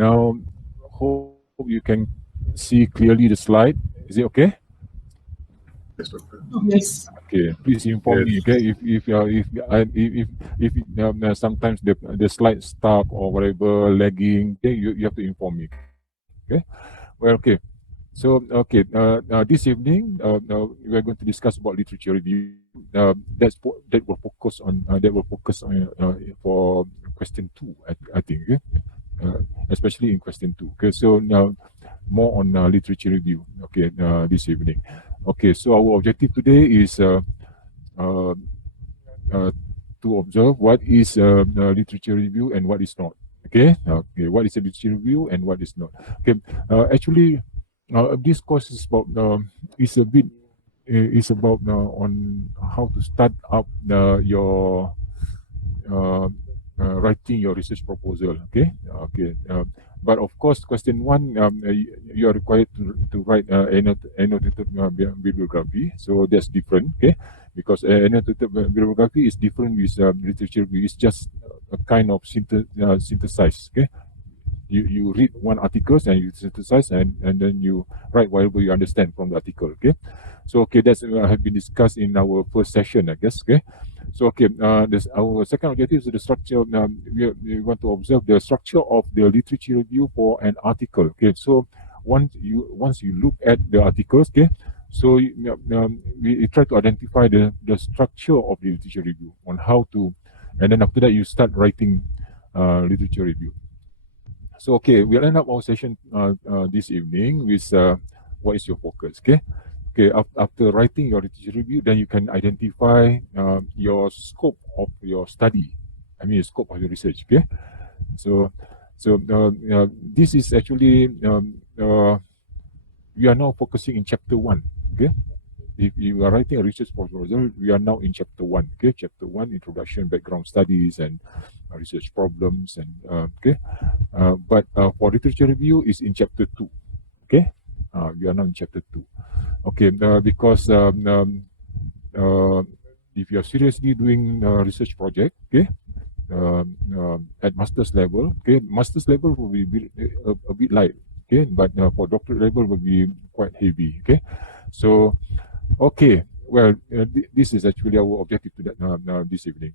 Now, hope you can see clearly the slide. Is it okay? Yes, Doctor. Yes. Okay, please inform me. Yes. Okay, if sometimes the slide stuck or whatever lagging, okay, you have to inform me. Okay, well, okay. So this evening we are going to discuss about literature review. That will focus on for question 2. I think. Okay? Especially in question 2. Okay, so now more on literature review. Okay, this evening. Okay, so our objective today is to observe what is literature review and what is not. Okay, what is a literature review and what is not. Okay, actually, this course is about is about on how to start up your writing your research proposal. Okay, but of course, question 1, you are required to write annotated bibliography. So that's different. Okay, because annotated bibliography is different with literature review. It's just a kind of synthesize. Okay, you read one article and you synthesize and then you write whatever you understand from the article. Okay, so that's have been discussed in our first session, I guess. Okay, so this our second objective is the structure. We want to observe the structure of the literature review for an article. Okay, so once you look at the articles, okay, so we try to identify the structure of the literature review on how to, and then after that you start writing literature review. So we'll end up our session this evening with what is your focus. Okay, after writing your literature review, then you can identify your scope of your study. I mean, the scope of your research. Okay, so this is actually we are now focusing in chapter 1. Okay, if you are writing a research proposal, we are now in chapter 1. Okay, chapter 1, introduction, background studies, and research problems, and but for literature review is in chapter 2. Okay, we are now in chapter 2. Okay, because if you are seriously doing a research project, okay, at master's level, okay, master's level will be a bit light, okay, but for doctorate level will be quite heavy. Okay, so well, this is actually our objective to that this evening.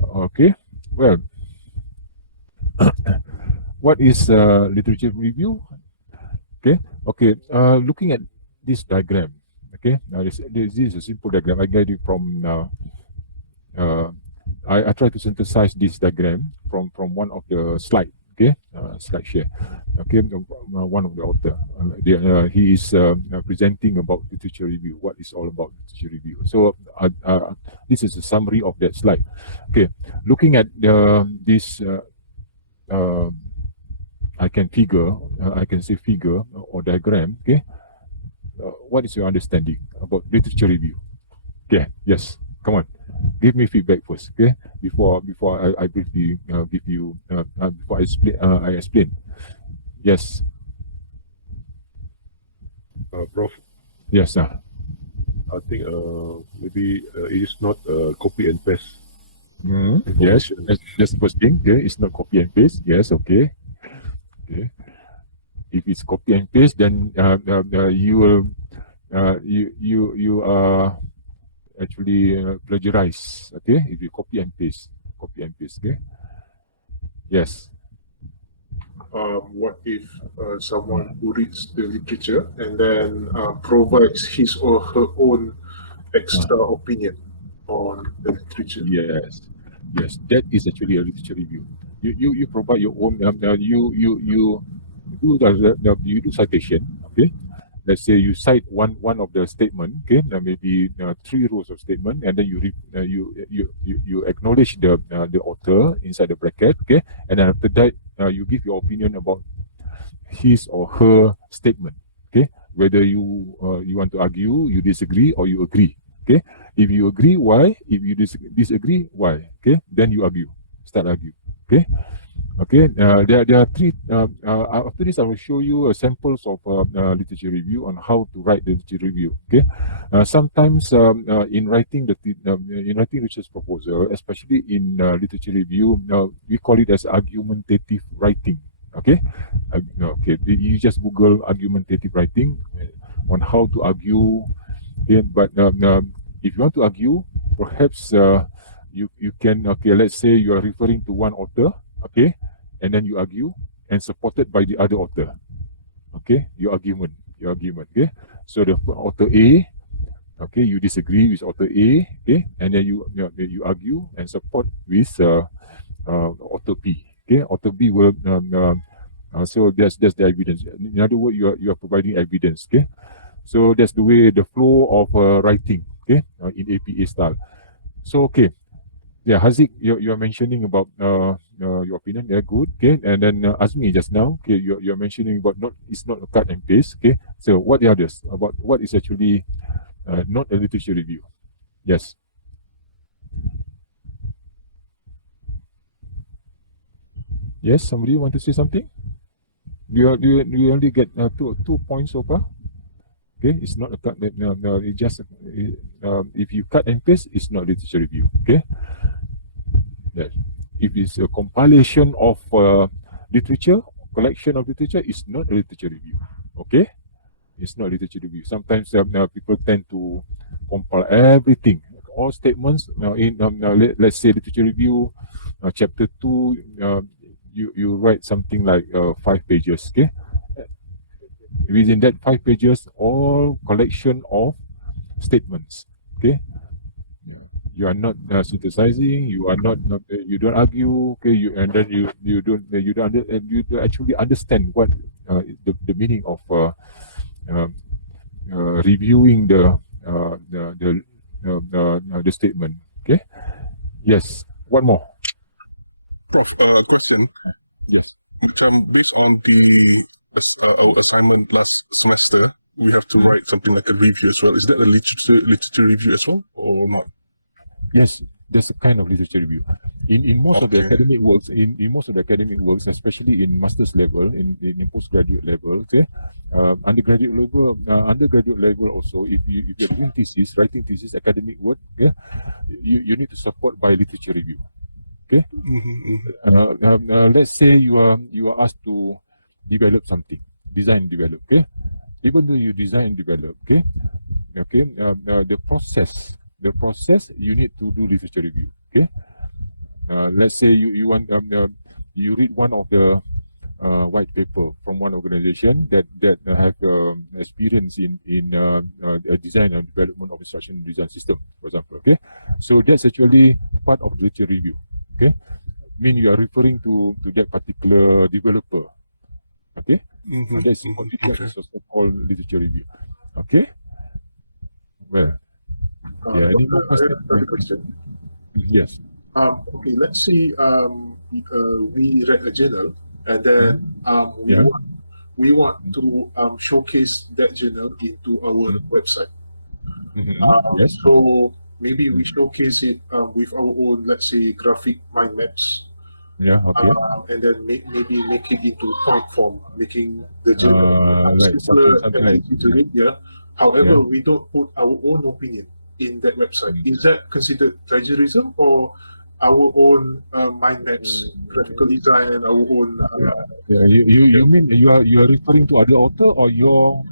Okay, well, what is literature review? Okay, looking at this diagram. Okay, this is a simple diagram. I get it from I try to synthesize this diagram from one of the slide. Okay, slide share. Okay, one of the author. He is presenting about literature review. What is all about literature review? So this is a summary of that slide. Okay, looking at this. I can say figure or diagram. Okay, what is your understanding about literature review? Okay, yes, come on, give me feedback first. Okay, before I briefly give you before I explain. Yes, Prof. Yes, sir. I think maybe it is not copy and paste. Yes, that's the first thing. Okay, it's not copy and paste. Yes, okay. Okay. If it's copy and paste, then you will you are actually plagiarize. Okay, if you copy and paste. Okay. Yes. What if someone who reads the literature and then provides his or her own extra opinion on the literature? Yes, that is actually a literature review. You provide your own. You do citation. Okay, let's say you cite one of the statement. Okay, maybe 3 rows of statement, and then you acknowledge the author inside the bracket. Okay, and then after that you give your opinion about his or her statement. Okay, whether you want to argue, you disagree, or you agree. Okay, if you agree, why? If you disagree, why? Okay, then you argue. Start argue. Okay. There are 3. After this, I will show you samples of literature review on how to write the literature review. Okay. Sometimes in writing research proposal, especially in literature review, we call it as argumentative writing. Okay, okay. You just Google argumentative writing on how to argue. Okay, but if you want to argue, perhaps you can, okay. Let's say you are referring to one author, okay, and then you argue and supported by the other author. Okay, your argument, okay. So the author A, okay, you disagree with author A, okay, and then you argue and support with author B. Okay, author B will so that's the evidence. In other words, you are providing evidence. Okay, so that's the way the flow of writing. Okay, in APA style. So okay, yeah, Haziq, you are mentioning about your opinion. Yeah, good. Okay, and then Azmi just now. Okay, you're mentioning about it's not a cut and paste. Okay, so what the others about what is actually not a literature review? Yes. Yes, somebody want to say something? Do you only get two points so far? Okay, it's not a cut. No, it just if you cut and paste, it's not literature review. Okay, yes. If it's a compilation of literature, collection of literature, it's not a literature review. Okay, it's not literature review. Sometimes people tend to compile everything, all statements. In let's say literature review, chapter 2. You write something like 5 pages. Okay, within that 5 pages, all collection of statements. Okay, yeah, you are not synthesizing. You are not, you don't argue. Okay, and then you don't actually understand what the meaning of um, reviewing the statement. Okay, yes. One more. Prof, question. Yes. Macam based on our assignment last semester, we have to write something like a review as well. Is that a literature review as well, or not? Yes, there's a kind of literature review. In most of the Okay. academic works, in most of the academic works, especially in master's level, in postgraduate level, okay, undergraduate level also. If you're doing thesis, writing thesis, academic work, okay, you need to support by literature review. Okay, let's say you are asked to develop something, design and develop. Okay, even though you design and develop, okay, the process you need to do literature review. Okay, let's say you want you read one of the white paper from one organization that have experience in design and development of instruction design system, for example. Okay, so that's actually part of literature review. Okay, mean you are referring to that particular developer. Okay, that's that is also called literature review. Okay, well, yeah. Any more I questions? have another question. Yes. Okay, let's say we read a journal and then Yeah. we want to showcase that journal into our website. Yes. So maybe we showcase it with our own, let's say, graphic mind maps, Yeah. Okay. and then maybe make it into point form, making the journal Like simpler something and like, easy to read. Yeah. However, Yeah. we don't put our own opinion in that website. Is that considered plagiarism or our own mind maps, graphical design, and our own? Yeah. You mean you are referring to other author or your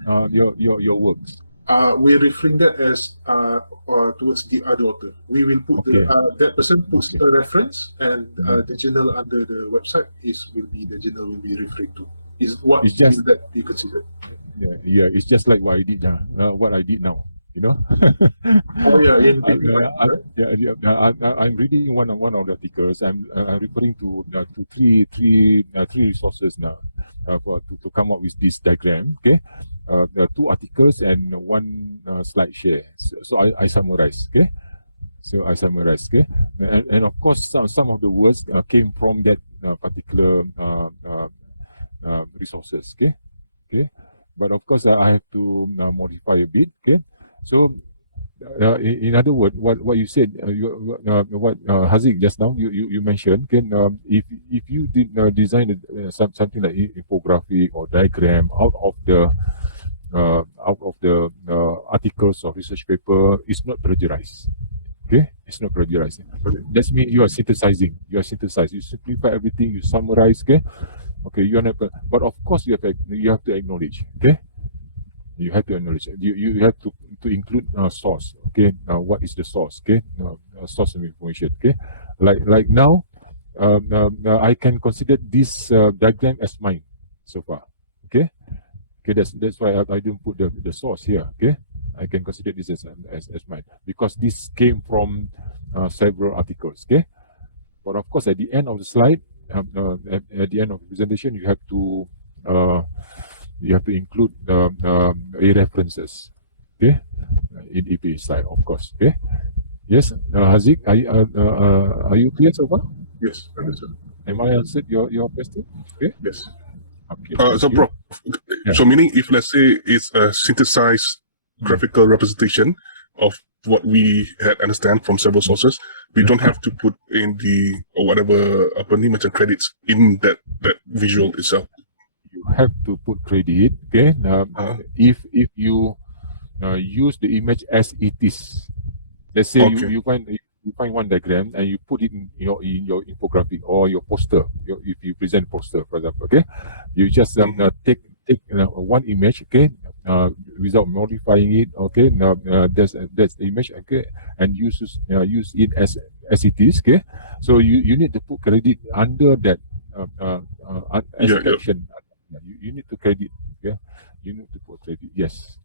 works? We're referring that as towards the other author. We will put Okay. that person puts Okay. a reference, and the journal under the website will be the journal will be referring to. Is what It's just, will that be considered? yeah. It's just like what I did what I did now. You know. Oh yeah, in I'm, PP5, right? I'm reading one of the articles. I'm referring to three resources now to come up with this diagram. Okay, there are 2 articles and 1 slide share. So I summarize. Okay, so I summarize. Okay, and of course some of the words came from that particular resources. Okay, but of course I have to modify a bit. Okay, so. In other words, what you said, what Haziq just now you mentioned, if you did design something like infographic or diagram out of the articles or research paper, it's not plagiarized. Okay, it's not plagiarized. That means you are synthesizing. You simplify everything. You summarize. Okay, Okay, you are not, but of course you have to acknowledge. Okay, you have to acknowledge. You have to include source. Okay, now what is the source? Okay, source of information. Okay, like now, I can consider this diagram as mine so far. Okay, okay, that's why I don't put the source here. Okay, I can consider this as mine because this came from several articles. Okay, but of course, at the end of the slide, at the end of the presentation, uh, you have to include a references. Okay, in EP style, of course. Okay. Yes, Haziq, are you clear so far? Yes, understood. Am I answered your question? Okay. Yes. Okay. So, thank you. Prof, so meaning if let's say it's a synthesized graphical representation of what we had understand from several sources, we don't have to put in the or whatever macam credits in that visual itself. You have to put credit. Okay. If you use the image as it is, let's say Okay. you find one diagram and you put it in your infographic or your poster. If you present poster, for example, okay, you just take one image, okay, without modifying it, okay. Now that's the image, okay, and use it as it is, okay. So you need to put credit under that as a caption. You need to credit, okay. You need to put credit, yes.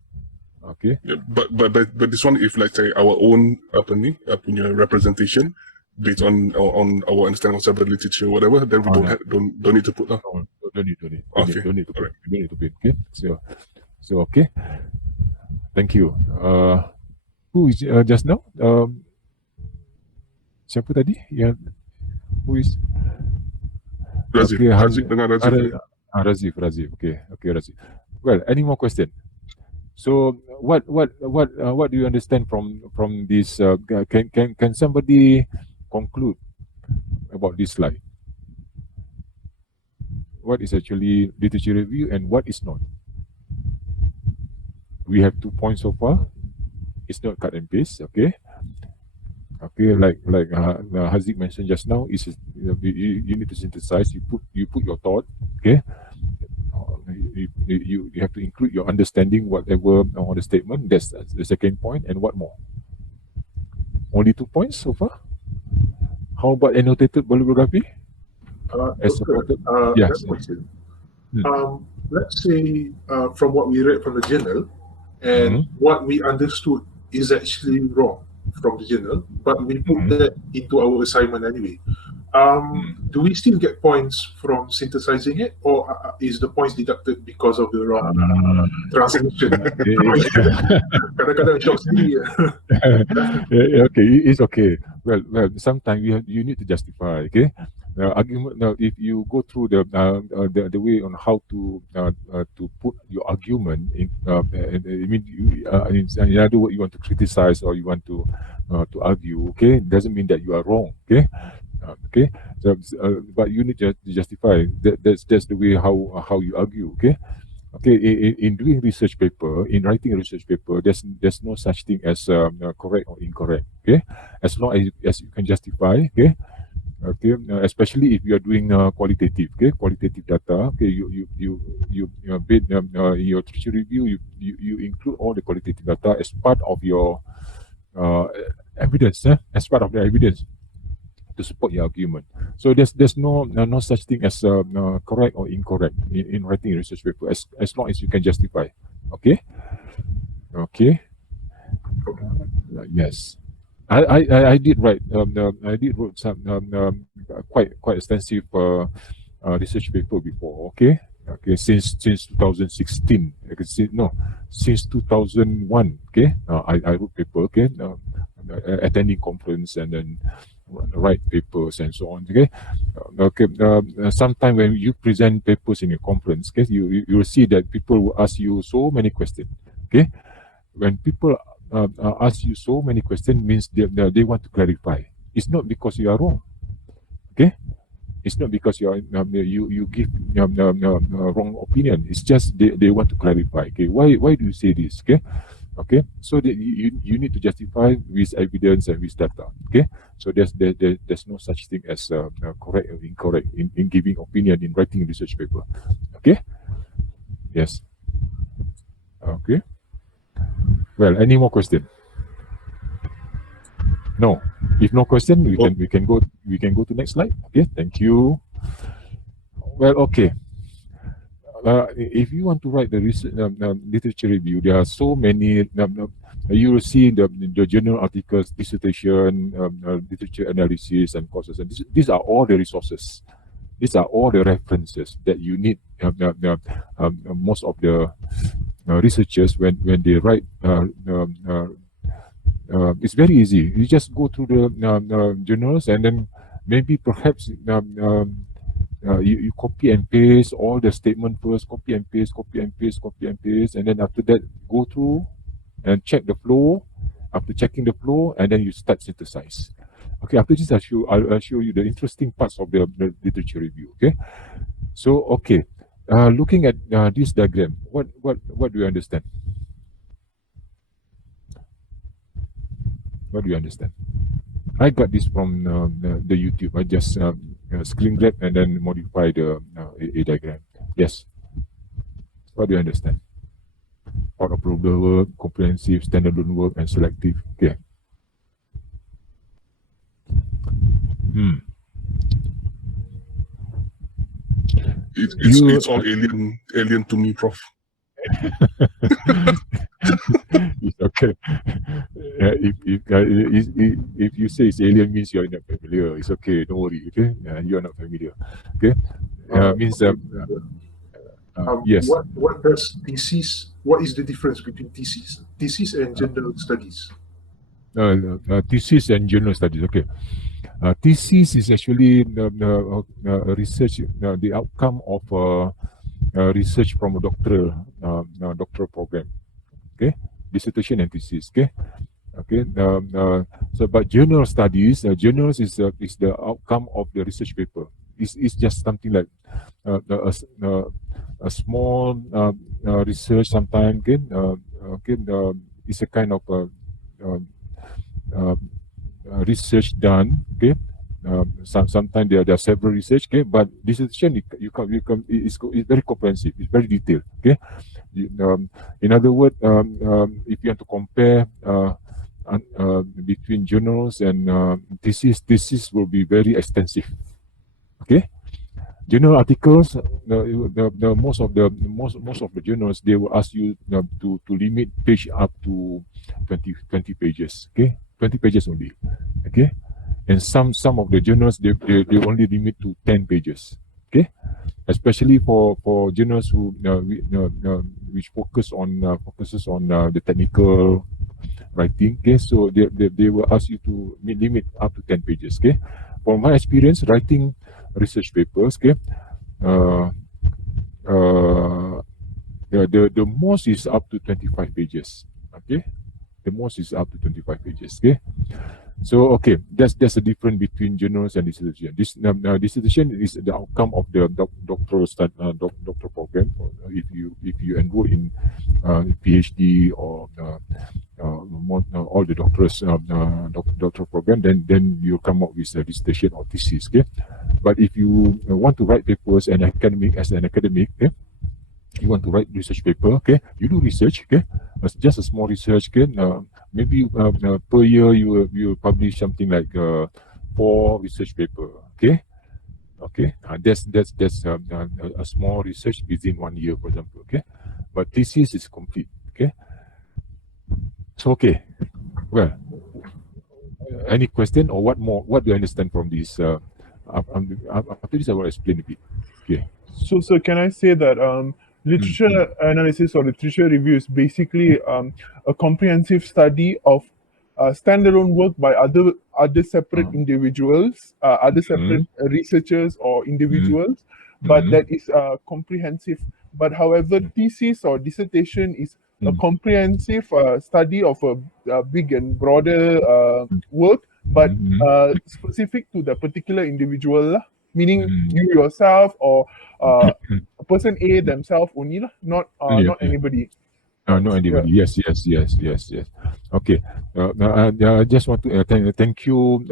Okay. Yeah, but this one, if let's say our own punya representation based on our understanding of cyber literature, whatever, then we don't need to put. No, don't need. Okay. Don't need to put. Don't need to put. Okay. So okay. Thank you. Who is just now? Siapa tadi? Yang who is? Razif. Okay, Razif dengan Razif. Razif. Okay, Razif. Well, any more question? So what do you understand from this? Can somebody conclude about this slide? What is actually literature review and what is not? We have 2 points so far. It's not cut and paste. Okay. Okay, like Haziq mentioned just now, you need to synthesize. You put your thought. Okay. You have to include your understanding whatever on the statement. That's the second point. And what more? Only 2 points so far. How about annotated bibliography? Yes. Let's say from what we read from the journal and what we understood is actually wrong from the journal, but we put that into our assignment anyway. Do we still get points from synthesizing it, or is the points deducted because of the wrong translation? Kadang-kadang shock sendiri. Okay, it's okay. Well, sometimes you need to justify. Okay, argument. Now, if you go through the way on how to put your argument in, in other words, you want to criticize or you want to argue. Okay, doesn't mean that you are wrong. Okay. Okay, so, but you need to justify. That's the way how you argue. Okay, okay. In doing research paper, in writing a research paper, there's no such thing as correct or incorrect. Okay, as long as you can justify. Okay, okay. Especially if you are doing qualitative. Okay, qualitative data. Okay, you bid your literature review. You include all the qualitative data as part of your evidence. As part of the evidence to support your argument. So there's no such thing as correct or incorrect in writing a research paper as long as you can justify. Okay. Yes, I did write I did wrote some quite extensive research paper before. Okay, since 2016. Since 2001. Okay, I wrote paper. Okay, attending conference and then write papers and so on. Okay, sometime when you present papers in a conference, okay, you will see that people will ask you so many questions. Okay, when people ask you so many questions, means they want to clarify. It's not because you are wrong. Okay, it's not because you give wrong opinion. It's just they want to clarify. Okay, why do you say this? Okay. Okay, so that you need to justify with evidence and with data. Okay, so there's no such thing as correct or incorrect in giving opinion in writing a research paper. Okay, yes. Okay, well, any more question? No. If no question, we can go to next slide. Okay, thank you. Well, okay. If you want to write the research, literature review, there are so many. You will see the journal articles, dissertation, literature analysis, and courses. And these are all the resources. These are all the references that you need. Most of the researchers, when they write, it's very easy. You just go through the journals, and then maybe perhaps you copy and paste all the statement first, copy and paste, copy and paste, copy and paste, and then after that go through and check the flow. After checking the flow, and then you start synthesize. Okay, after this I'll show you the interesting parts of the literature review. Okay, so okay, looking at this diagram, what do you understand? What do you understand? I got this from the YouTube. I just screen grab and then modify the a diagram. Yes. What do you understand? Part of program work, comprehensive, standalone work, and selective. Okay. It's all alien to me, Prof. It's okay. If you say it's alien, means you're not familiar. It's okay. Don't worry. Okay, you're not familiar. Okay, means yes. What does thesis? What is the difference between thesis and general studies? Thesis and general studies. Okay. Thesis is actually research, the outcome of research from a doctoral program. Okay, dissertation and thesis. Okay, okay. So, but journal studies, journals is the outcome of the research paper. It's just something like a small research. Sometimes, it's a kind of research done. Okay. Sometimes there are several research, okay, but dissertation it's very comprehensive, it's very detailed. Okay, in other words, if you want to compare between journals and thesis will be very extensive. Okay, journal articles, the most of the journals, they will ask you to limit page up to 20 pages. Okay, 20 pages only. Okay. And some of the journals they only limit to 10 pages. Okay, especially for journals who which focuses on the technical writing. Okay, so they will ask you to limit up to 10 pages. Okay, from my experience writing research papers, okay, the most is up to 25 pages. Okay, the most is up to 25 pages. Okay. So okay, there's a difference between journals and dissertation. Dissertation is the outcome of the doctoral program. If you enroll in PhD or all the doctoral program, then you come up with a dissertation or thesis. Okay, but if you want to write papers as an academic, okay, you want to write research paper, okay, you do research, okay, just a small research, okay, maybe per year you publish something like 4 research paper, okay, that's a small research within 1 year, for example, okay, but thesis is complete, okay. So okay, well, any question or what more? What do you understand from this? After this, I will explain a bit. Okay. So can I say that literature analysis or literature review is basically a comprehensive study of standalone work by other separate individuals, other separate researchers or individuals, but that is comprehensive. But however, thesis or dissertation is a comprehensive study of a big and broader work, but specific to the particular individual, meaning you yourself or person A themselves only, not anybody. No antibody. Yes. Okay. I just want to thank you.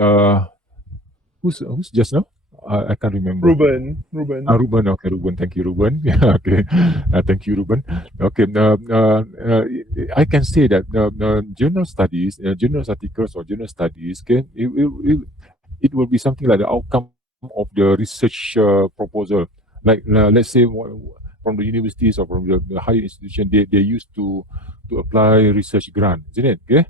Who's just now? I can't remember. Ruben. Ruben. Okay, Ruben. Thank you, Ruben. Yeah, okay. Thank you, Ruben. Okay. I can say that journal studies, journal articles or journal studies, okay, it will be something like the outcome of the research proposal. Like let's say from the universities or from the higher institution, they used to apply research grant, isn't it? Okay.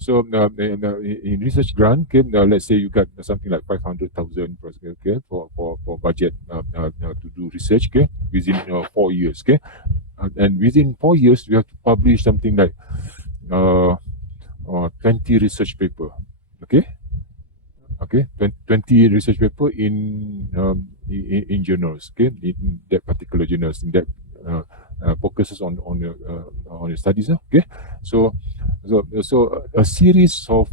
So in research grant, okay, let's say you got something like 500,000 okay, for budget to do research, okay, within 4 years, okay, and within 4 years you have to publish something like uh, 20 research paper, okay, 20 research paper in journals, okay, in that particular journals, in that focuses on your studies, okay. So a series of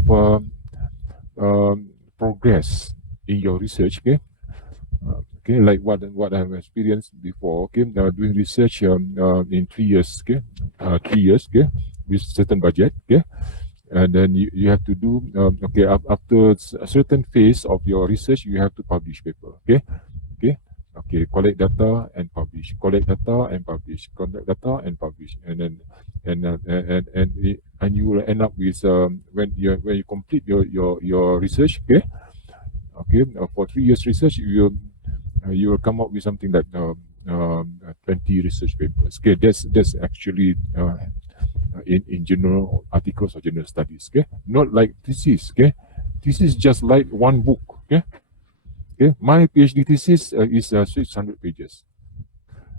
progress in your research, okay. Okay, like what I've experienced before, okay, doing research in 3 years, okay, 3 years, okay, with certain budget, okay, and then you have to do okay, after a certain phase of your research you have to publish paper, okay, collect data and publish, collect data and publish, collect data and publish, and then and you will end up with when you complete your research, for 3 years research you will come up with something like 20 research papers, okay. That's actually in general articles or general studies, okay, not like thesis, okay. This is just like one book, okay. My PhD thesis is 600 pages.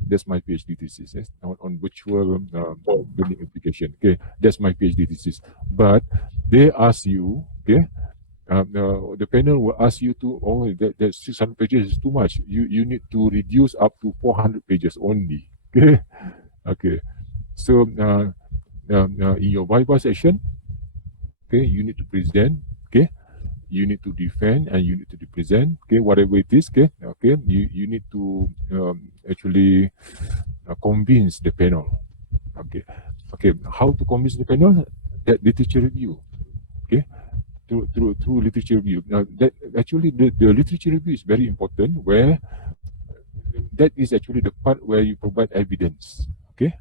That's my PhD thesis, yes, on virtual learning application, okay. That's my PhD thesis. But they ask you, okay, the panel will ask you to, that 600 pages is too much. You need to reduce up to 400 pages only, okay. Okay. So in your Viva session, okay, you need to present, okay, you need to defend and you need to present, okay, whatever it is, okay. You need to actually convince the panel, okay. How to convince the panel? That literature review, okay, through literature review. Now that actually the literature review is very important, where that is actually the part where you provide evidence, okay.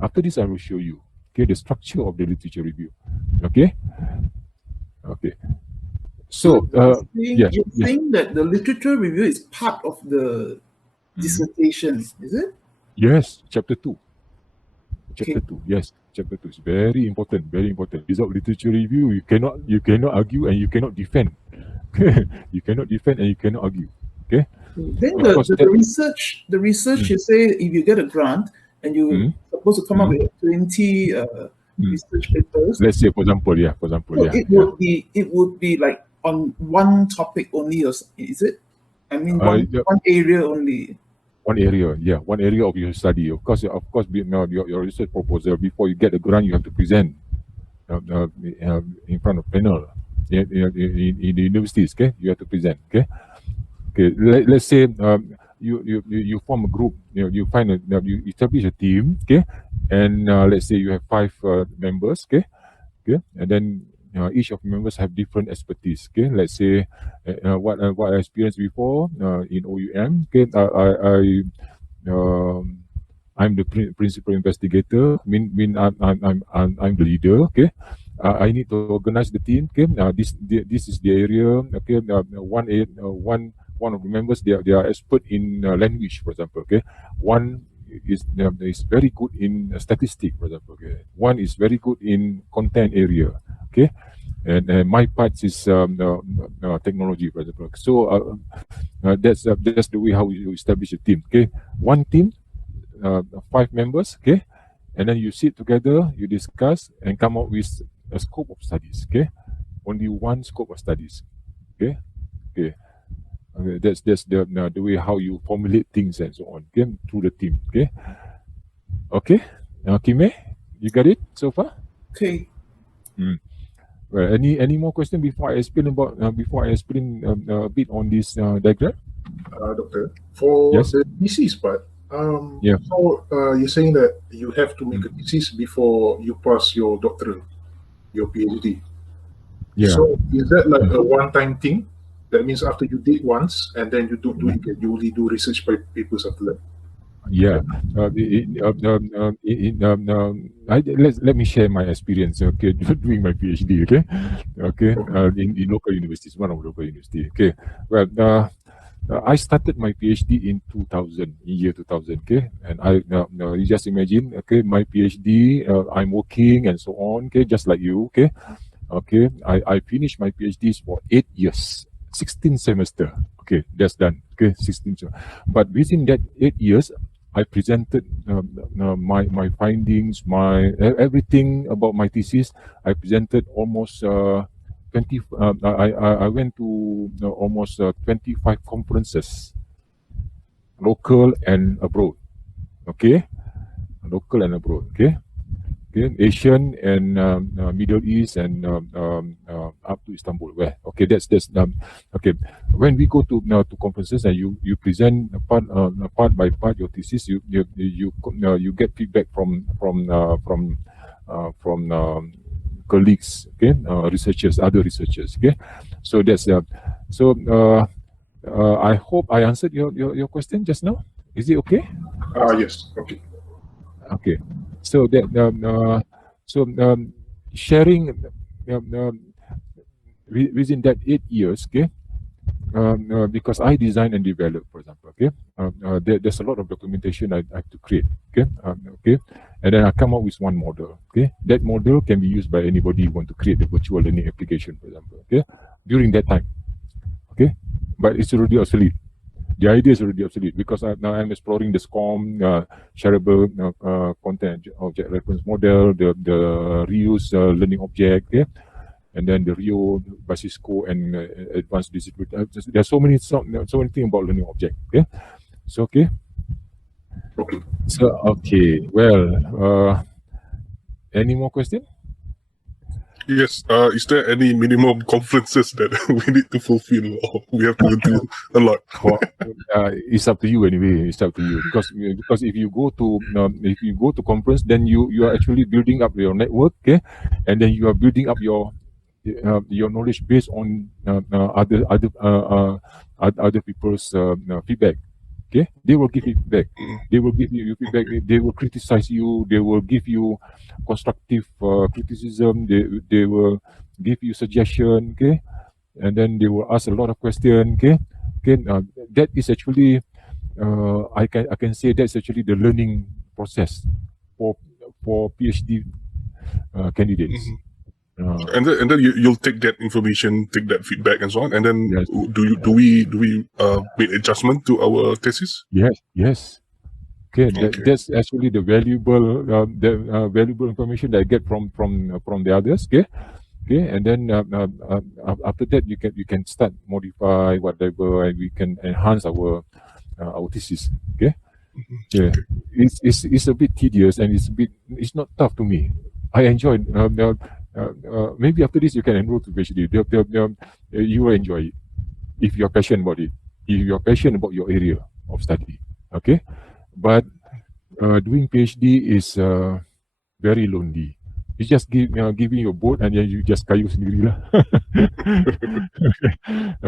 After this I will show you, okay, the structure of the literature review, okay. So you're saying that the literature review is part of the dissertation, is it? Yes, chapter 2. Chapter 2, yes, chapter 2 is very important, very important. Without literature review, you cannot argue and you cannot defend. You cannot defend and you cannot argue, okay. Then the research you say if you get a grant and you're supposed to come up with 20 research papers. Let's say, for example, it would be like on one topic only, or is it? I mean, one area only. One area of your study. Of course, your research proposal, before you get the grant, you have to present in front of panel in the universities. Okay, you have to present. Okay. Let's say you form a group. You find you establish a team. Okay, and let's say you have 5 members. Okay, and then each of the members have different expertise. Okay, let's say what I experienced before in OUM. Okay, I'm the principal investigator. I'm the leader. Okay, I need to organize the team. Okay, this is the area. Okay, one of the members, they are expert in language, for example. Okay, one is very good in statistics, for example. Okay, one is very good in content area. Okay, and my part is technology, for example. So that's the way how you establish a team. Okay, one team, 5 members. Okay, and then you sit together, you discuss, and come up with a scope of studies. Okay, only one scope of studies. Okay. That's the way how you formulate things and so on. Okay, through the team. Okay. Kime, you got it so far? Okay. Well, any more question before I explain a bit on this diagram? Doctor, for the thesis part, Yeah. So you're saying that you have to make a thesis before you pass your doctoral, your PhD. Yeah. So is that like a one-time thing? That means after you did once and then you don't do it again. You only do research papers after that. Yeah. Let me share my experience. Okay, doing my PhD. Okay, okay. In local universities, one of local university. Okay. Well, I started my PhD in 2000, in year 2000. Okay, and you just imagine. Okay, my PhD. I'm working and so on. Okay, just like you. Okay. Okay, I finished my PhDs for 8 years, 16 semester. Okay, that's done. Okay, 16 semester. But within that 8 years, I presented my findings, everything about my thesis. I presented almost 20. I went to almost 25 conferences, local and abroad. Okay, local and abroad. Okay. Okay, Asian and Middle East and up to Istanbul. Where that's okay. When we go to conferences and you present part by part your thesis, you get feedback from colleagues, okay, researchers, other researchers. Okay, so that's so. I hope I answered your question just now. Is it okay? Yes. Okay. Okay, so that sharing within that 8 years, okay, because I design and develop, for example, okay, there's a lot of documentation I have to create, okay, okay, and then I come up with one model, okay. That model can be used by anybody who want to create a virtual learning application, for example, okay, during that time, okay, but it's already obsolete. The idea is already obsolete because now I'm exploring the SCORM, shareable content object reference model, the reuse learning object, okay? And then the Rio Basisco and advanced discipline. There's so many things about learning object, okay? So okay. Okay. So okay. Well, any more question? Yes. Is there any minimum conferences that we need to fulfill, or we have to do a lot? Well, it's up to you anyway. It's up to you because if you go to conference, then you are actually building up your network, okay, and then you are building up your knowledge based on other people's feedback. Okay, they will give feedback. They will give you feedback. They will criticize you. They will give you constructive criticism. They will give you suggestion. Okay, and then they will ask a lot of questions. Okay, okay. That is actually I can say that's actually the learning process for PhD candidates. And then you'll take that information, take that feedback, and so on. And then Yes. do we make adjustment to our thesis? Yes. Okay, Okay. that's actually the valuable information that I get from the others. Okay, okay, and then after that you can start modify whatever, and we can enhance our thesis. Okay, yeah, it's a bit tedious and it's not tough to me. I enjoy. Maybe after this you can enroll to PhD. You will enjoy it if you're passionate about it. If you're passionate about your area of study. Okay, but doing PhD is very lonely. You just giving your boat and then you just kayu sendiri lah.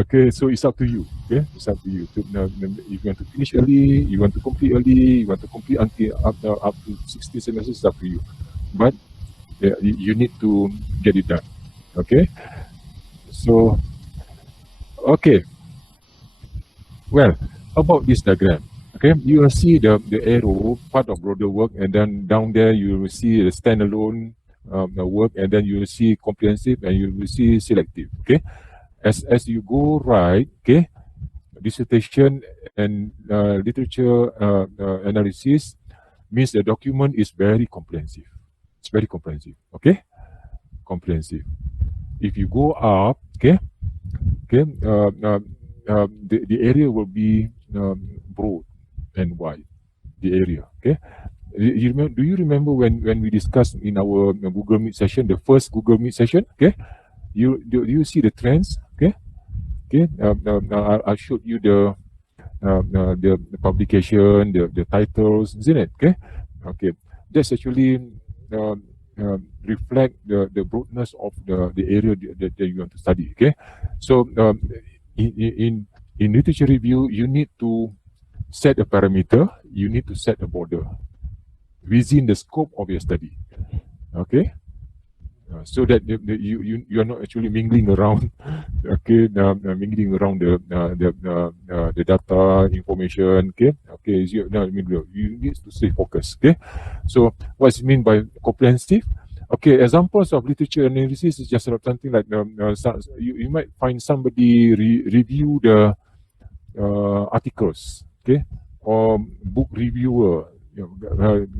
Okay, so it's up to you. Okay, it's up to you. If you want to finish early, you want to complete early, you want to complete until up to 60 semesters, it's up to you. But you need to get it done. Okay, so okay. Well, about this diagram, okay, you will see the arrow part of broader work, and then down there you will see the standalone work, and then you will see comprehensive, and you will see selective. Okay, as you go right, okay, dissertation and literature analysis means the document is very comprehensive. It's very comprehensive. Okay, comprehensive. If you go up, okay, okay, the area will be broad and wide. The area, okay. Do you remember when we discussed in our Google Meet session, the first Google Meet session? Okay, do you see the trends? Okay, okay. I showed you the publication, the titles, isn't it? Okay, okay. That's actually reflect the broadness of the area that you want to study. Okay, so in literature review, you need to set a parameter. You need to set a border within the scope of your study. Okay. So that you are not actually mingling around, okay, mingling around the data information, okay, okay. You need to stay focused, okay. So what's it mean by comprehensive? Okay, examples of literature analysis is just something like you might find somebody review the articles, okay, or book reviewer.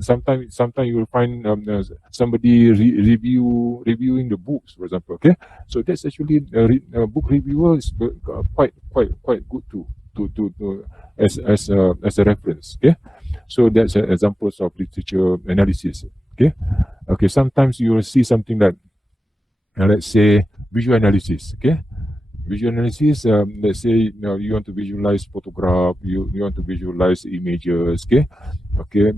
Sometimes you will find somebody reviewing the books, for example. Okay, so that's actually a book reviewer is quite good to as a reference. Okay, so that's examples of literature analysis. Okay, okay. Sometimes you will see something like let's say visual analysis. Okay. Visual analysis, let's say you want to visualize photograph, you want to visualize images, okay, okay,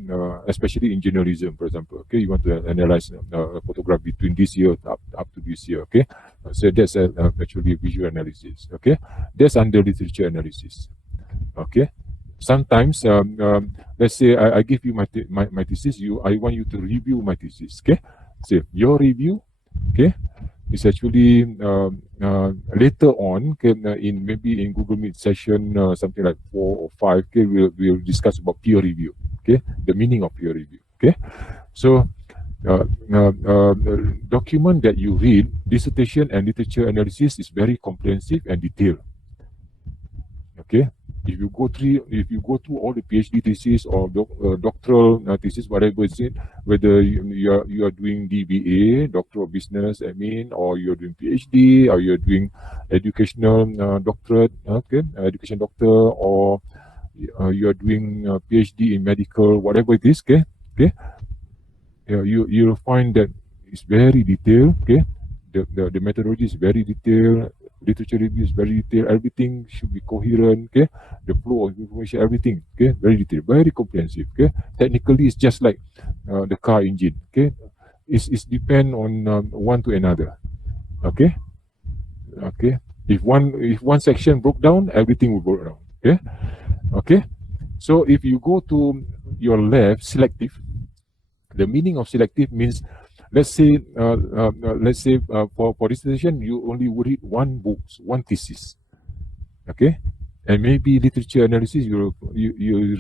especially in journalism, for example, okay, you want to analyze a photograph between this year up to this year, okay, so that's actually visual analysis, okay, that's under literature analysis, okay. Sometimes, let's say I give you my thesis, I want you to review my thesis, okay, so your review, okay, is actually later on, okay, maybe in Google Meet session something like 4 or 5, okay, we'll discuss about peer review, okay, the meaning of peer review, okay. So document that you read, dissertation and literature analysis is very comprehensive and detailed, okay. If you go through all the PhD thesis or doctoral thesis, whatever it's in, whether you are doing DBA, Doctor of Business Admin, or you're doing PhD, or you're doing educational doctorate, okay, education doctor, or you are doing PhD in medical, whatever it is, okay, okay, you'll find that it's very detailed, okay. The methodology is very detailed. Literature review is very detailed. Everything should be coherent, okay. The flow of information, everything, okay, very detailed, very comprehensive, okay. Technically, it's just like the car engine, okay. It's depend on one to another, okay, okay. If one section broke down, everything will break down, okay, okay. So if you go to your left, selective. The meaning of selective means, let's say for dissertation, you only read one book, one thesis, okay, and maybe literature analysis, you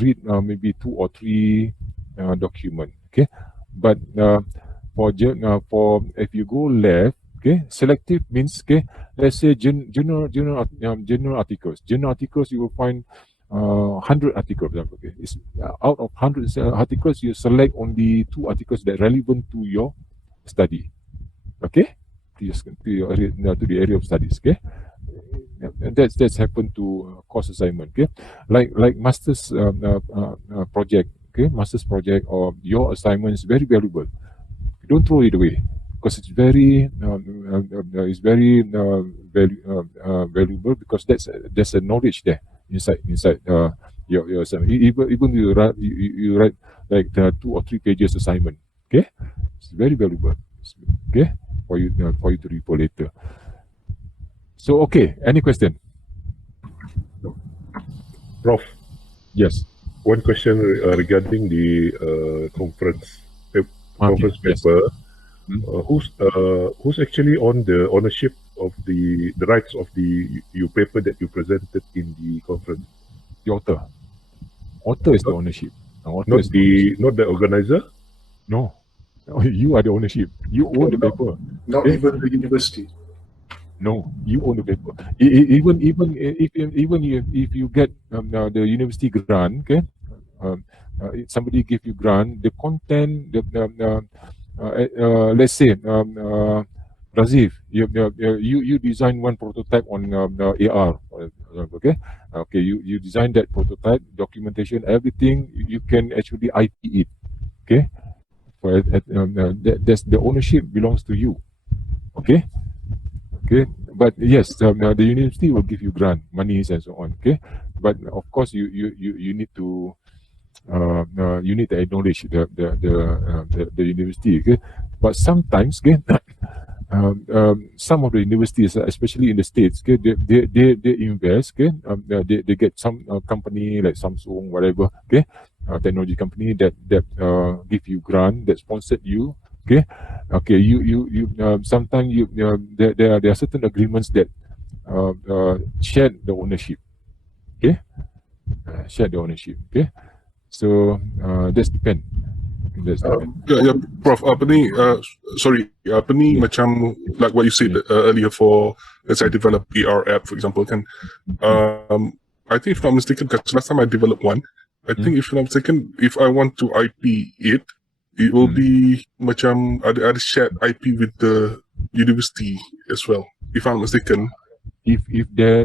read maybe 2 or 3 document, okay. But for if you go left, okay, selective means, okay, let's say general articles. General articles, you will find 100 articles, okay. It's out of 100 articles, you select only 2 articles that are relevant to your study, okay, to your area, to the area of studies, okay. And that's happened to course assignment, okay, like master's project, okay, master's project or your assignment is very valuable. Don't throw it away because it's very valuable, because there's a knowledge there inside your assignment. Even you write like 2 or 3 pages assignment, okay, it's very valuable, okay, for you to read for later. So okay, any question? Prof, Yes. one question regarding the conference Yes. paper. Who's actually on the ownership of the rights of your paper that you presented in the conference? The author. Author is the ownership. Not the organizer. No, you are the ownership. You own the paper. Not Okay. even the university. No, you own the paper. Even if you get the university grant, okay, somebody give you grant, the content, let's say Razif, you design one prototype on AR, okay, okay, you design that prototype, documentation, everything, you can actually IP it, okay. That's the ownership belongs to you, okay. Okay, but yes, the university will give you grant, monies and so on. Okay, But of course, you need to you need to acknowledge the university. Okay, but sometimes, okay, some of the universities, especially in the States, okay, they invest, okay, they get some company like Samsung, whatever, okay, technology company that give you grant, that sponsored you, okay, you sometimes there are certain agreements that share the ownership, okay, share the ownership, okay, so that's depend. That's depend. Ya, Prof, apa ni, sorry, apa ni macam like what you said earlier for, let's say I develop ER app, for example, kan, I think if I'm not mistaken, because last time I developed one, I think if I'm not mistaken, if I want to IP it, it will be macam ada shared IP with the university as well, if I'm not mistaken. If the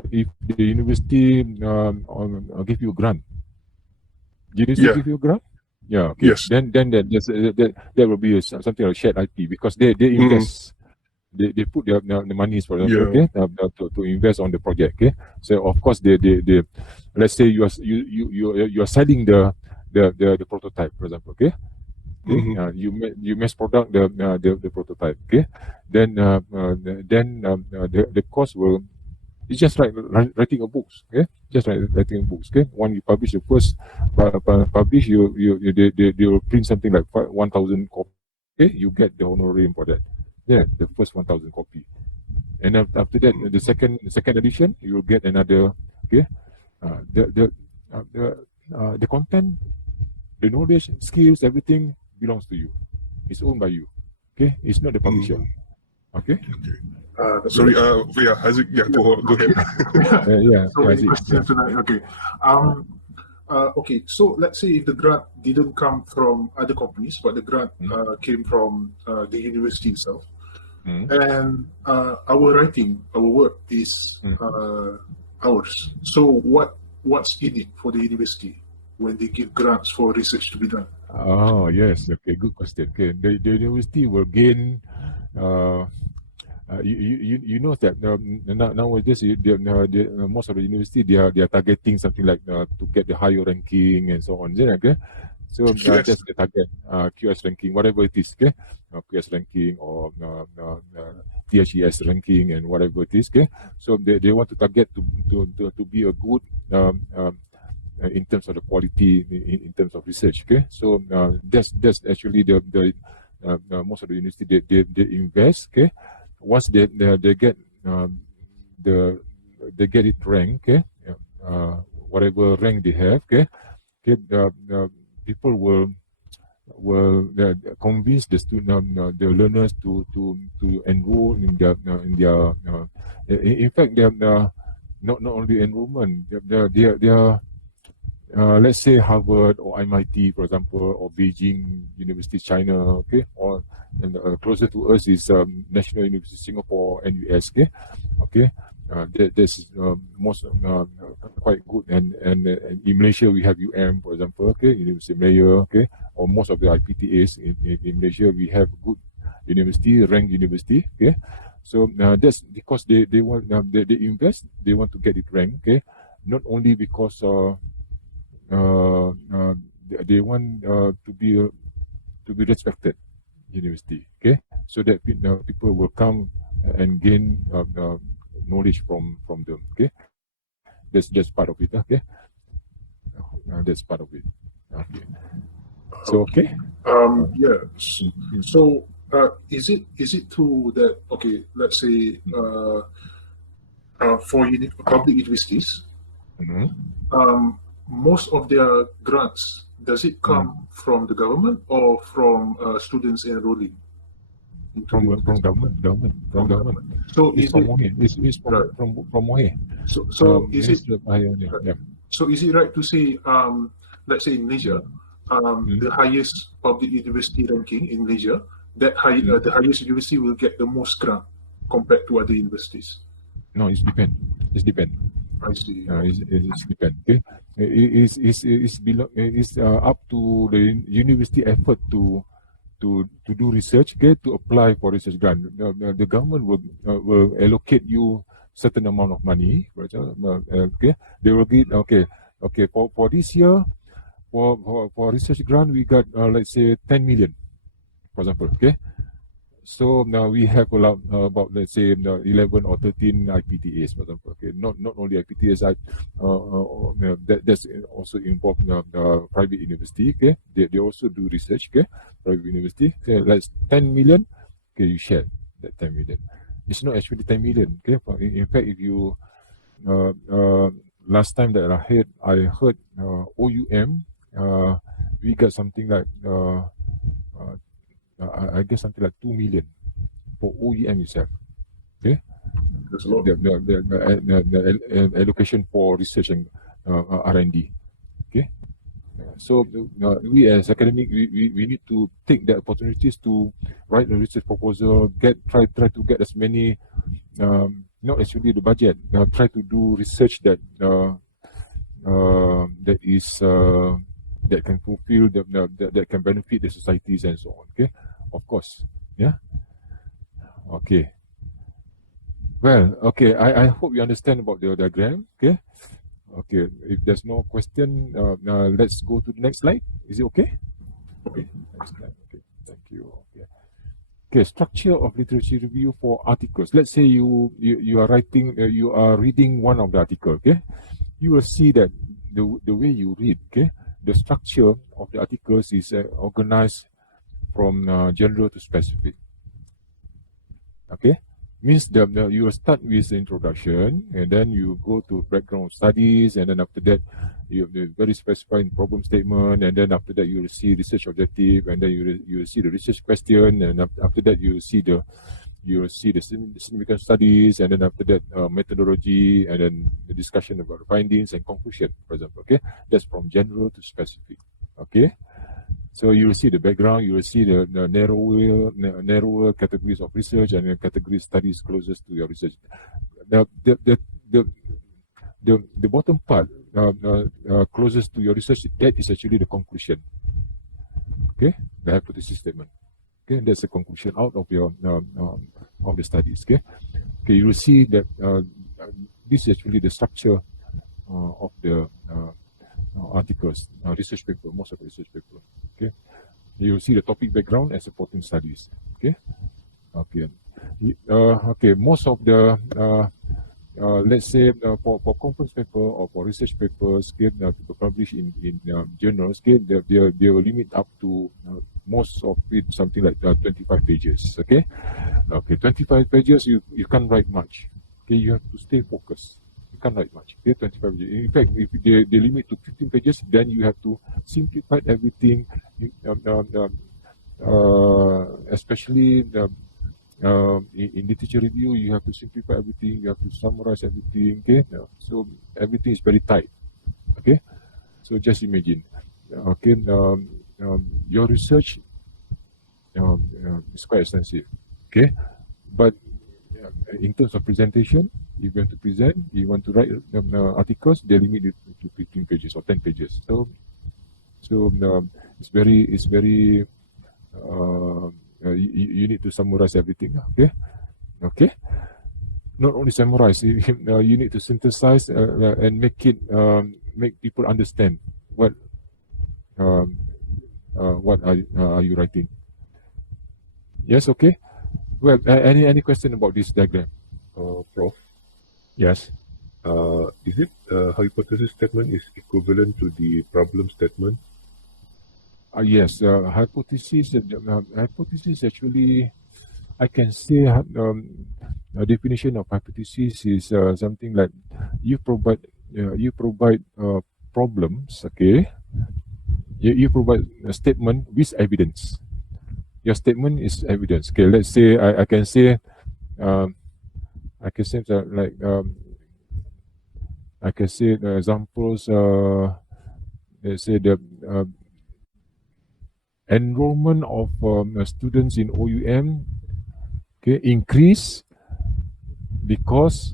university give you a grant, university Yeah. give you a grant, yeah, okay. Yes. Then that will be something like shared IP, because they invest, they put the monies, for example, Yeah. okay, to invest on the project, okay. So of course they let's say you are selling the prototype, for example, okay. Okay, you mass product the prototype, okay. Then the cost will, it's just like writing a books, okay. Just like writing books, okay. When you publish the first publish, they will print something like 1,000 copy, okay. You get the honorarium for that. Yeah, the first 1,000 copy, and after that, the second edition, you will get another, okay. The content, the knowledge, skills, everything belongs to you. It's owned by you, okay. It's not the publisher, okay. Sorry, yeah, Haziq, yeah, go ahead. So many Haziq, questions tonight. Okay. Okay, so let's say if the grant didn't come from other companies, but the grant came from the university itself, and our work is ours. So what's in it for the university when they give grants for research to be done? Oh yes, okay, good question. Okay, the university will gain. You know that nowadays most of the university they are targeting something like to get the higher ranking and so on. Okay, so Yes. that's the target, QS ranking, whatever it is. Okay, QS ranking or THES ranking and whatever it is. Okay, so they want to target to be a good in terms of the quality, in terms of research. Okay, so that's actually the most of the university they invest. Okay, once they get they get it ranked. Okay, whatever rank they have. Okay, people will convince the student, the learners to enroll in their in fact they not only enrollment, they are let's say Harvard or MIT, for example, or Beijing University, China, okay, or and closer to us is National University Singapore, NUS, okay. That's most quite good, and in Malaysia we have for example, okay, University of Malaya, okay, or most of the IPTAs in Malaysia we have good university, ranked university, okay. So that's because they want they invest, they want to get it ranked, okay, not only because they want to be respected university, okay, so that people will come and gain knowledge from them, okay. That's part of it, okay. That's part of it, okay. So okay. Yeah. So is it true that, okay, let's say for public universities, most of their grants, does it come from the government or from students enrolling? From government. So it's is from it Mohe. It's from Mohe. so is it Yeah. so is it right to say, let's say in Malaysia, the highest public university ranking in Malaysia, the highest university will get the most grant compared to other universities? No, it's depend. I see. It's depend. Okay, it's up to the university effort to to do research, okay, to apply for research grant. The government will allocate you certain amount of money, for example, okay, they will give, okay, for this year, for research grant, we got let's say 10 million, for example, okay. So now we have about let's say 11 or 13 IPTAs, for example. Okay, not only IPTAs, that's also involved private university. Okay, they also do research. Okay, private university. Okay, let's 10 million. Okay, you share that 10 million. It's not actually 10 million. Okay, in fact, if you last time that I heard OUM, we got something like I guess something like 2 million for OEM itself. Okay, That's a lot. the allocation for research and R&D. Okay, so we as academic, we need to take the opportunities to write a research proposal, try to get as many, not actually the budget, try to do research that that is that can fulfill that can benefit the societies and so on. Okay, of course, yeah. Okay. Well, okay. I hope you understand about the diagram. Okay. Okay. If there's no question, let's go to the next slide. Is it okay? Okay. Next slide. Okay. Thank you. Okay. Okay. Structure of literature review for articles. Let's say you are writing, you are reading one of the article. Okay. You will see that the way you read. Okay. The structure of the articles is organized from general to specific. Okay, means you will start with the introduction, and then you go to background studies, and then after that you have the very specified problem statement, and then after that you will see research objective, and then you will see the research question, and after that you will see the significant studies, and then after that methodology, and then the discussion about the findings and conclusion, for example. Okay, that's from general to specific. Okay, so you will see the background, you will see the narrower categories of research and the category studies closest to your research. The bottom part closest to your research, that is actually the conclusion. Okay, the hypothesis statement. Okay, that's the conclusion out of your of the studies. Okay, okay, you will see that this is actually the structure of the articles, research paper, most of the research paper. Okay, you will see the topic background and supporting studies. Okay, okay, okay. Most of the let's say for conference paper or for research papers, okay, to be published in journals, okay, they will limit up to most of it something like 25 pages. Okay, okay, 25 pages. You can't write much. Okay, you have to stay focused. You can't write much. Okay, 25 pages. In fact, if they limit to 15 pages, then you have to simplify everything, especially in literature review. You have to simplify everything. You have to summarize everything. Okay, so everything is very tight. Okay, so just imagine. Okay, your research is quite extensive. Okay, but in terms of presentation, if you want to present, you want to write articles, they limit it to 15 pages or 10 pages. So it's very you need to summarize everything. Okay, okay. Not only summarize, you need to synthesize and make people understand what are you writing. Yes, okay. Well, any question about this diagram? Prof, Yes. is it hypothesis statement is equivalent to the problem statement? Yes. Hypothesis. Hypothesis actually, I can say a definition of hypothesis is something like you provide problems. Okay. You provide a statement with evidence. Your statement is evidence. Okay, let's say I can say like I can say the examples. Let's say the enrollment of students in OUM, okay, increase because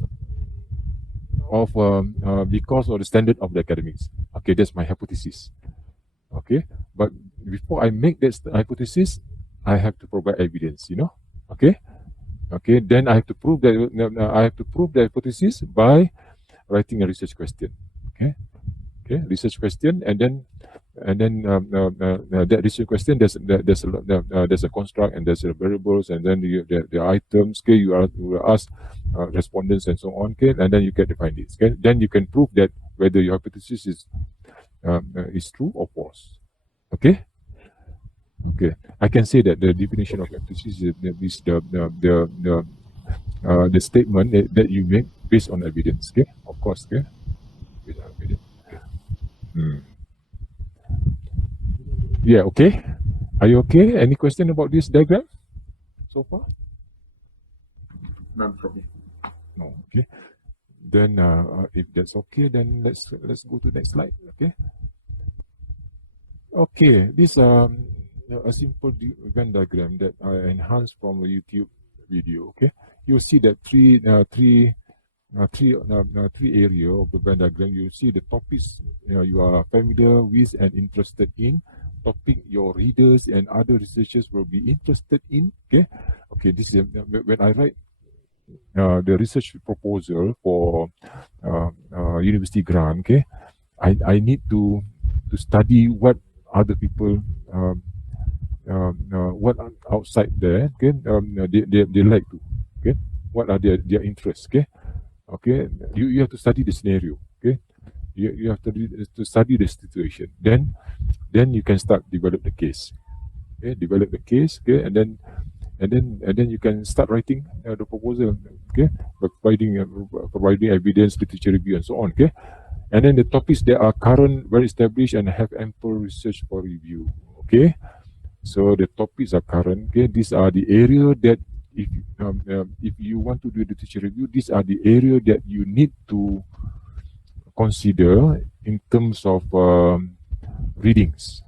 of the standard of the academics. Okay, that's my hypothesis. Okay, but before I make that hypothesis, I have to provide evidence, okay? Okay, then I have to prove that the hypothesis by writing a research question. Okay, research question, and then that research question, there's a construct, and there's a variables, and then the items. Okay, you ask respondents and so on. Okay, and then you get the findings. Okay, then you can prove that whether your hypothesis is true or false. Okay. Okay, I can say that the definition of hypothesis is the statement that you make based on evidence. Okay, of course. Okay, based on evidence. Yeah. Okay. Are you okay? Any question about this diagram so far? None from me. No. Okay. Then, if that's okay, then let's go to the next slide. Okay. Okay. This a simple Venn diagram that I enhanced from a YouTube video. Okay, you'll see that three area of the Venn diagram. You see the topics you are familiar with and interested in, topic your readers and other researchers will be interested in. Okay, this is when I write the research proposal for university grant. Okay, I need to study what other people what outside there. Okay, they like to. Okay, what are their interests. Okay, you have to study the scenario. Okay, you have to study the situation. Then you can start develop the case. Okay, develop the case. Okay, and then you can start writing the proposal. Okay, providing evidence, literature review, and so on. Okay, and then the topics that are current, well established, and have ample research for review. Okay, so the topics are current. Okay, these are the area that if you want to do literature review, these are the area that you need to consider in terms of readings.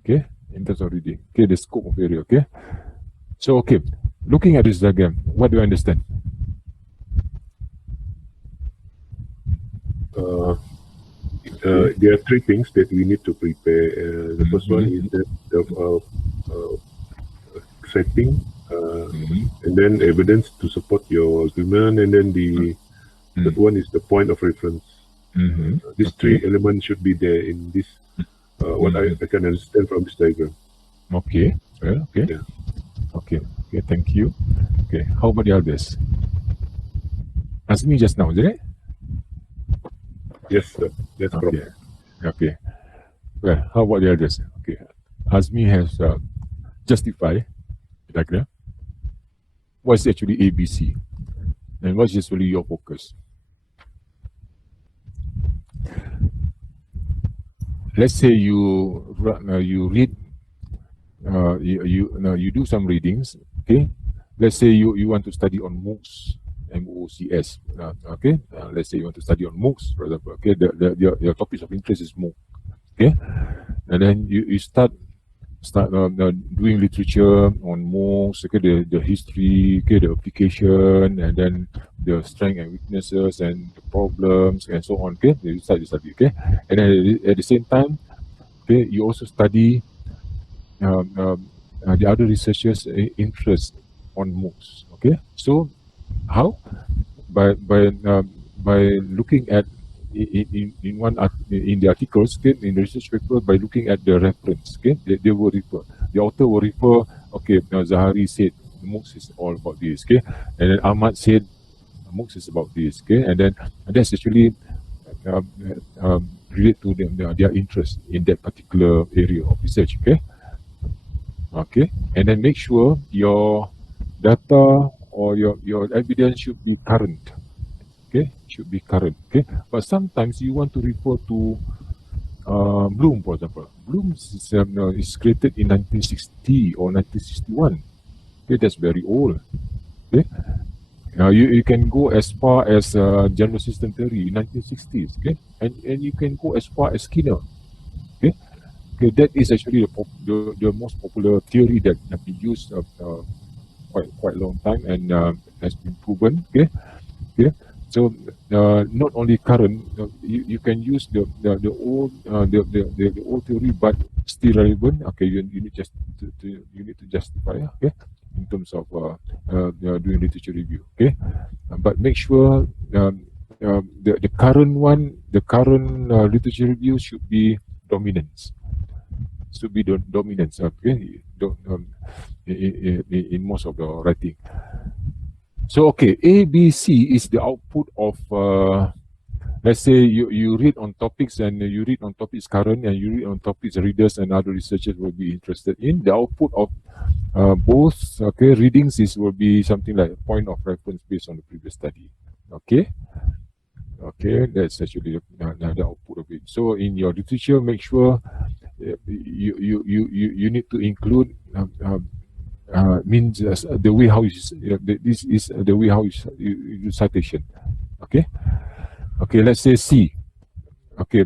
Okay, in terms of reading. Okay, the scope of area. Okay, so okay, looking at this diagram, what do you understand? There are three things that we need to prepare. The first one is that the setting, and then evidence to support your argument, and then the third one is the point of reference. These three elements should be there in this. What I can understand from this diagram. Okay. Well, okay. Yeah. Okay. Okay. Thank you. Okay. How about the others? Ask me just now, is it? Yes, sir. That's Okay. correct. Okay. Well, how about the others? Okay. Azmi has justified the diagram. What's actually ABC? And what's actually your focus? Let's say you read, you do some readings. Okay. Let's say you want to study on MOOCs. MOOCs. Okay, let's say you want to study on MOOCs, for example. Okay, your topics of interest is MOOC. Okay, and then you start doing literature on MOOCs. Okay, the history, okay, the application, and then the strengths and weaknesses and the problems and so on. Okay, you start to study. Okay, and then at the same time, okay, you also study the other researchers' interest on MOOCs. Okay, so how? By looking at in one in the articles, okay, in the research paper, by looking at the reference. Okay, they will refer. The author will refer. Okay, now Zahari said MOOCs is all about this. Okay, and then Ahmad said MOOCs is about this. Okay, and that's actually relate to their interest in that particular area of research. Okay. Okay, and then make sure your data or your evidence should be current. Okay, should be current. Okay, but sometimes you want to refer to Bloom, for example. Bloom is created in 1960 or 1961. Okay, that's very old. Okay, now you can go as far as general system theory in 1960s. Okay, and you can go as far as Skinner. Okay, okay, that is actually the most popular theory that has been used quite a long time and has been proven. Okay, okay. So not only current, you can use the old the old theory, but still relevant. Okay, you need just you need to justify. Okay, in terms of doing literature review. Okay, but make sure the current one, the current literature review should be dominance. Should be the dominance. Okay, in most of the writing. So okay, A, B, C is the output of let's say you read on topics and you read on topics current and you read on topics readers and other researchers will be interested in. The output of both readings will be something like a point of reference based on the previous study. Okay, that's actually the output of it. So in your literature, make sure you need to include means the way how this is the way how you use citation. Okay, let's say C. Okay,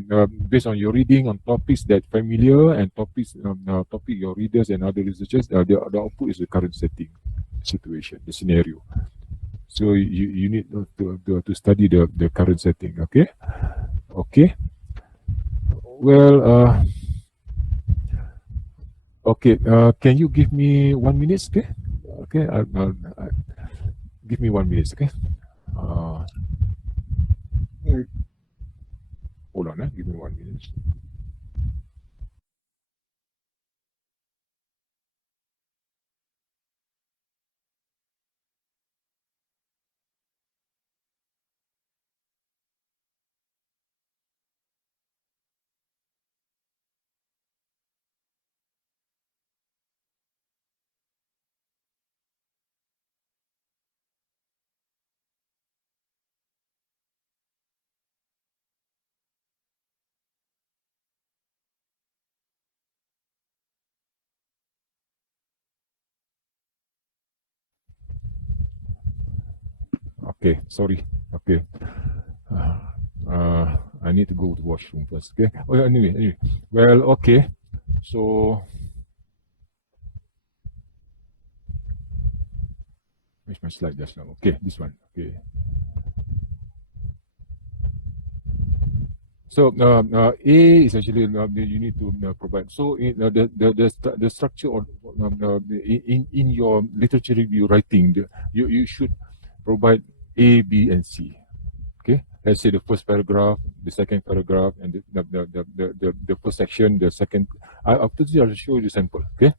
based on your reading on topics that familiar and topics topic your readers and other researchers, the output is the current setting, situation, the scenario. So you need to study the current setting. Okay. Well, okay. Can you give me 1 minute? Okay. Give me 1 minute. Okay. Hold on. Give me 1 minute. Okay, sorry. Okay. I need to go to washroom first. Okay. Oh, yeah, anyway. Well, okay. So, where's my slide just now? Okay, this one. Okay. So A is actually you need to provide. So the structure of in your literature review writing, you should provide A, B, and C. Okay, let's say the first paragraph, the second paragraph, and the first section, the second. After this, I'll show you the sample. Okay.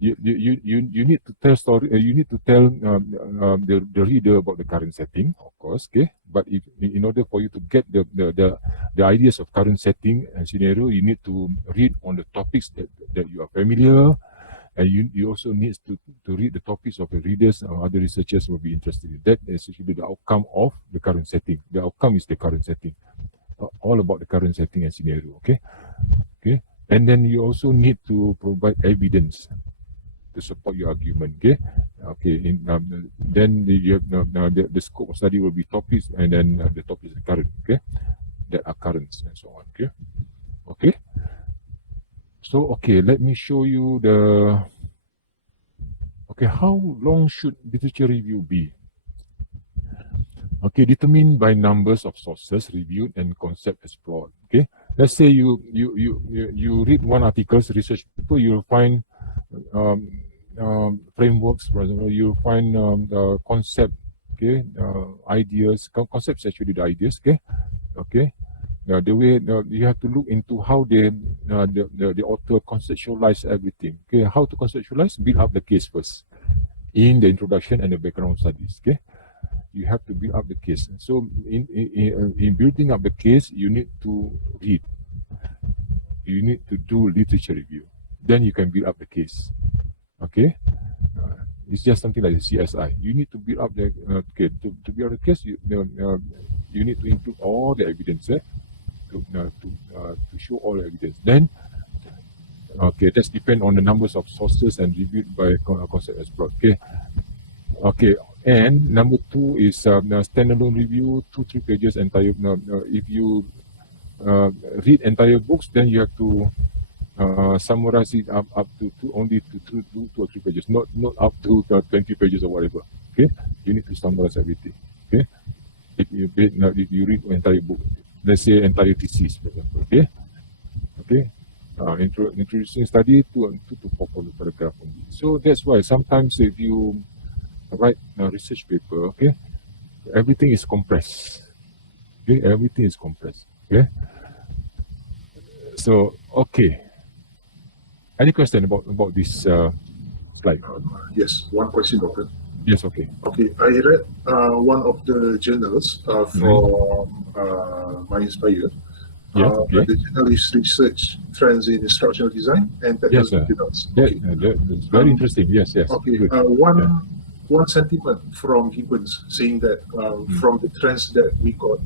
You need to tell story. You need to tell the reader about the current setting, of course. Okay, but if in order for you to get the ideas of current setting and scenario, you need to read on the topics that you are familiar, and you also need to read the topics of the readers or other researchers will be interested in. That is actually the outcome of the current setting. The outcome is the current setting, all about the current setting and scenario. Okay, and then you also need to provide evidence to support your argument. Then you have the scope of study will be topics, and then the topics are current. That are currents and so on. Okay. So let me show you the. How long should literature review be? Determined by numbers of sources reviewed and concept explored. Let's say you read one article's research paper, you'll find frameworks. For example, you'll find the concept. Ideas. Concepts actually the ideas. The way you have to look into how the author conceptualize everything. How to conceptualize? Build up the case first in the introduction and the background studies. You have to build up the case. So in building up the case, you need to read. You need to do literature review. Then you can build up the case. It's just something like the CSI. You need to build up the to build up the case. You need to include all the evidence to show all the evidence. Then that's depend on the numbers of sources and reviewed by concept explored. And number 2 is standalone review, 2-3 pages entire. If you read entire books, then you have to summarize it up to only 2 or 3 pages, not up to 20 pages or whatever. You need to summarize everything. if you read entire book, let's say entire thesis, for example, okay, introducing study to 4 paragraph only. So that's why sometimes if you write a research paper, okay, everything is compressed. Okay, everything is compressed. Okay. So okay. Any question about this slide? Yes, one question, Doctor. Yes. Okay. Okay, I read one of the journals from my inspire. Yes. Okay. The journal is Research Trends in Instructional Design and Yes, Technology sir. Journals. That, Okay. that's very interesting. Yes. Yes. Okay. Good. One sentiment from Gibbons saying that from the trends that we got,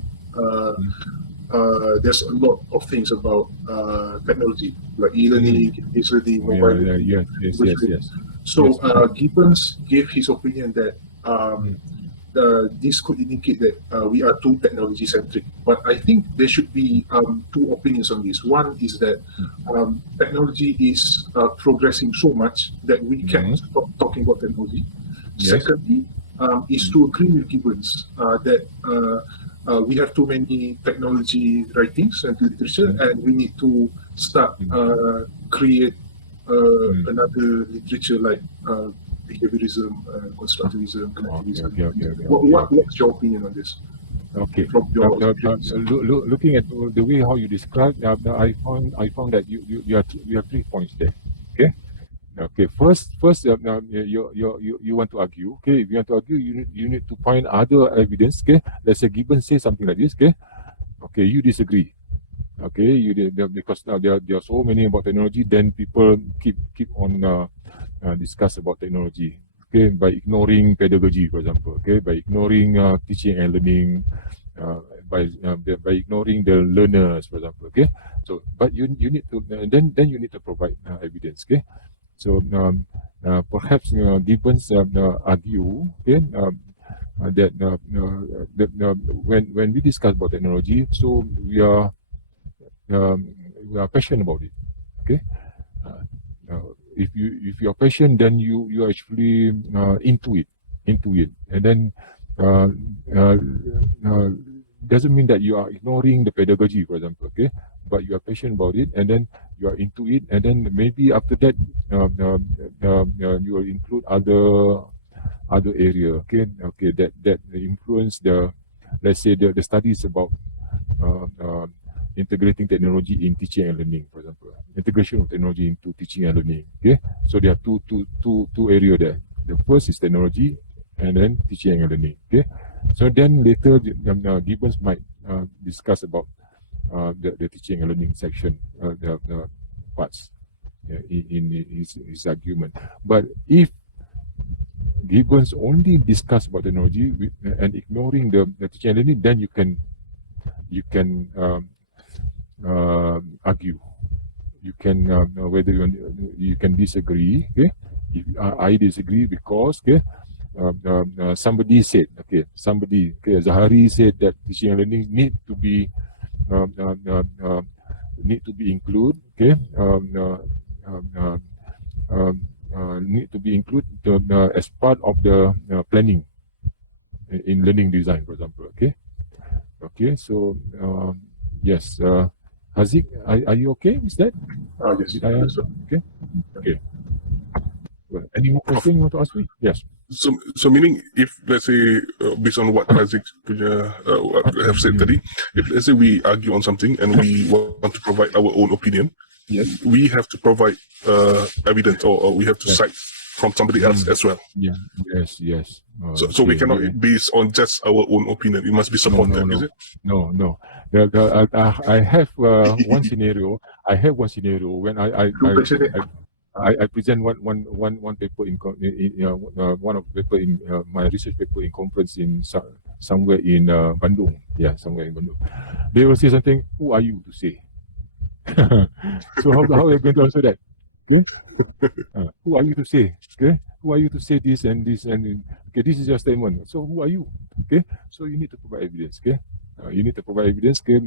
there's a lot of things about technology like e-learning, case learning, mobile learning. Yes. So Gibbons gave his opinion that this could indicate that we are too technology centric. But I think there should be two opinions on this. One is that technology is progressing so much that we can't stop talking about technology. Yes. Secondly, is to agree with Gibbons that we have too many technology writings and literature, and we need to start create another literature like behaviorism, constructivism, connectivism. What's your opinion on this? Okay. From your experience? Looking at the way how you described, I found that you have 3 points there. Okay. Okay. First, you want to argue. Okay. If you want to argue, you need to find other evidence. Okay. Let's say Gibbons say something like this. Okay. Okay. You disagree. Okay. Because now there are so many about technology. Then people keep on discuss about technology. Okay. By ignoring pedagogy, for example. Okay. By ignoring teaching and learning. By ignoring the learners, for example. Okay. So, but you need to then you need to provide evidence. Okay. So perhaps Gibbons argue, okay, that when we discuss about technology, so we are passionate about it. Okay, if you are passionate, then you are actually into it, and then doesn't mean that you are ignoring the pedagogy, for example. Okay, but you are passionate about it, and then you are into it, and then maybe after that you will include other area. Okay, that influence the, let's say, the studies about integrating technology in teaching and learning, for example, integration of technology into teaching and learning. Okay, so there are two area there. The first is technology, and then teaching and learning. Okay, so then later Gibbons might discuss about the teaching and learning section, the parts in his argument. But if Gibbons only discuss about technology and ignoring the teaching and learning, then you can argue. You can whether you can disagree. Okay, if I disagree because somebody said, Zahari said that teaching and learning need to be included. Okay, need to be included as part of the planning in learning design, for example. Okay. So yes, Haziq, are you okay with that? Yes. Did I answer? Okay. Well, any more question you want to ask me? Yes. So meaning, if let's say based on what Haziq have said today, if let's say we argue on something and we want to provide our own opinion, yes, we have to provide evidence, or we have to cite from somebody else as well. Yeah. Yes. So we cannot base on just our own opinion. It must be supported, is it? No. I have one scenario. I have one scenario when I present one paper in one of the paper in my research paper in conference in somewhere in Bandung. Yeah, somewhere in Bandung. They will say something. Who are you to say? So how are you going to answer that? Okay. Who are you to say? Okay. Who are you to say this and this and okay? This is your statement. So who are you? Okay. So you need to provide evidence. Okay. You need to provide evidence. Okay.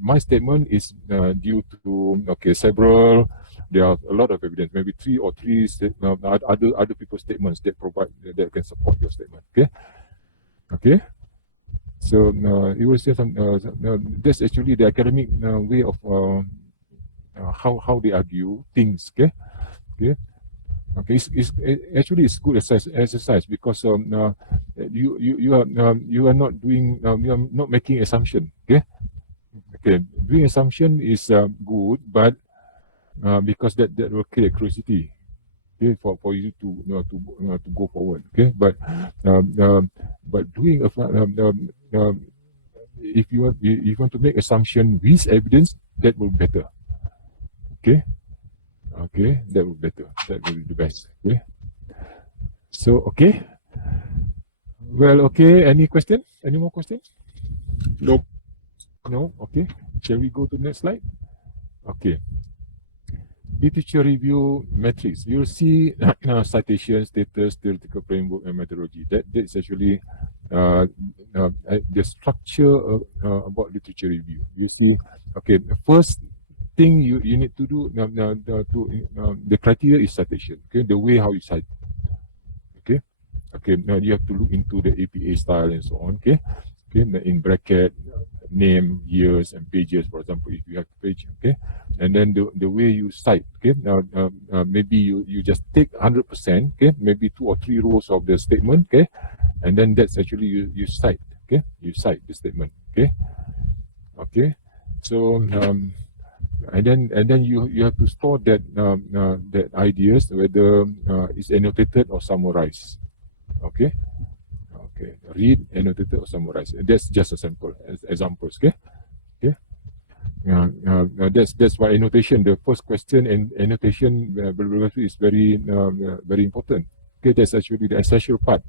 My statement is due to several there are a lot of evidence, maybe three other people's statements that that can support your statement. Okay. So you will say that's actually the academic way of how they argue things. Okay. It's good exercise because you are not doing you are not making assumption. Okay, doing assumption is good, but because that will create curiosity. Okay, for you to go forward. Okay, but doing if you want to make assumption with evidence, that will be better. Okay, that will be better. That will be the best. Okay. So well, any question? Any more questions? Nope. No. Okay. Shall we go to the next slide? Okay. Literature review metrics. You'll see citation, status, theoretical framework, and methodology. That's actually the structure about literature review. You see, okay, the first thing you need to do the criteria is citation. Okay, the way how you cite. Okay, now you have to look into the APA style and so on. Okay, in bracket, name, years, and pages, for example, if you have page. Okay, and then the way you cite. Okay, maybe you just take 100%. Okay, maybe 2 or 3 rows of the statement. Okay, and then that's actually you cite. Okay, you cite the statement. Okay, so and then you have to store that that ideas, whether it's annotated or summarized. Okay, read, annotated, or summarize. That's just a sample examples. Okay. That's why annotation, the first question, and annotation bibliography is very very important. Okay, that's actually the essential part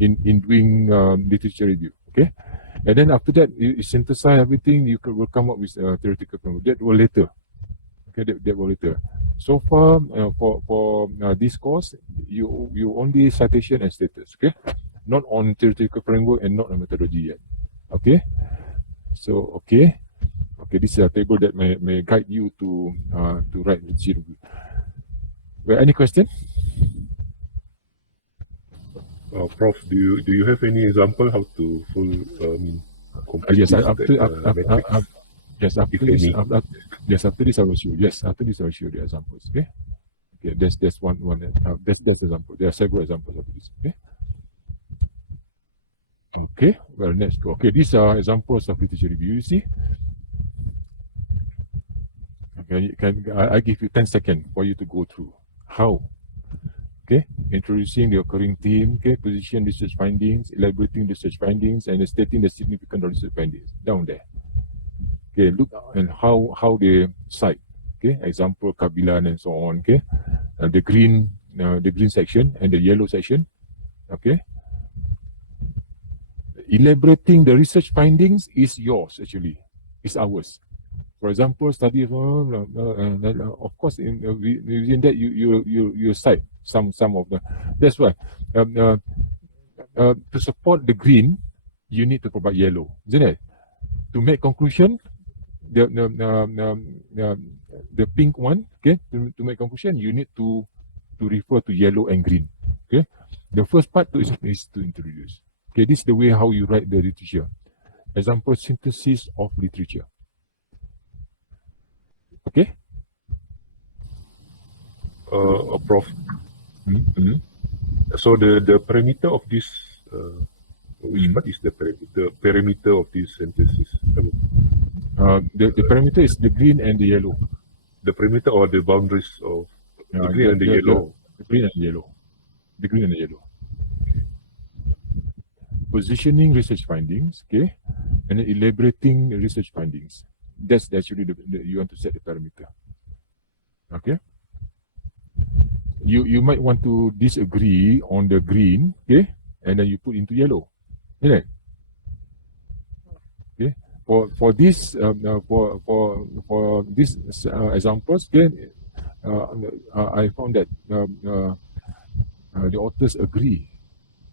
in doing literature review. Okay, and then after that you synthesize everything. Will come up with theoretical framework. That will later. Okay, that will later. So far, for this course, you only citation and status. Okay, not on theoretical framework and not on methodology yet. Okay, so this is a table that may guide you to write literature review. Well, any question? Prof, do you have any example how to complete Yes, matrix? Yes, after this I will show. Yes, after this I will show the examples. Okay. That's one. That's example. There are several examples of this. Okay. Well, let's go. Okay, these are examples of literature review. You see. Okay, I give you 10 seconds for you to go through how. Okay, introducing the occurring theme. Okay, position research findings, elaborating research findings, and stating the significant research findings down there. Okay, look and how they cite. Okay, example Kabilan and so on. Okay, the green section and the yellow section. Okay, elaborating the research findings is yours actually. It's ours. For example, study of course within that you cite some of the. That's why to support the green, you need to provide yellow, isn't it? To make conclusion, the pink one, okay, to make conclusion, you need to refer to yellow and green. Okay, the first part is to introduce. Okay, this is the way how you write the literature. Example, synthesis of literature. Okay. Prof. So the parameter of this, which part is the parameter of this synthesis? The parameter is the green and the yellow. The parameter or the boundaries of the green and the yellow? The green and the yellow. The green and the yellow. Positioning research findings, okay, and then elaborating research findings. That's actually you want to set the parameter. Okay. You might want to disagree on the green, okay, and then you put into yellow. Right? Okay. For this for these examples, okay, I found that the authors agree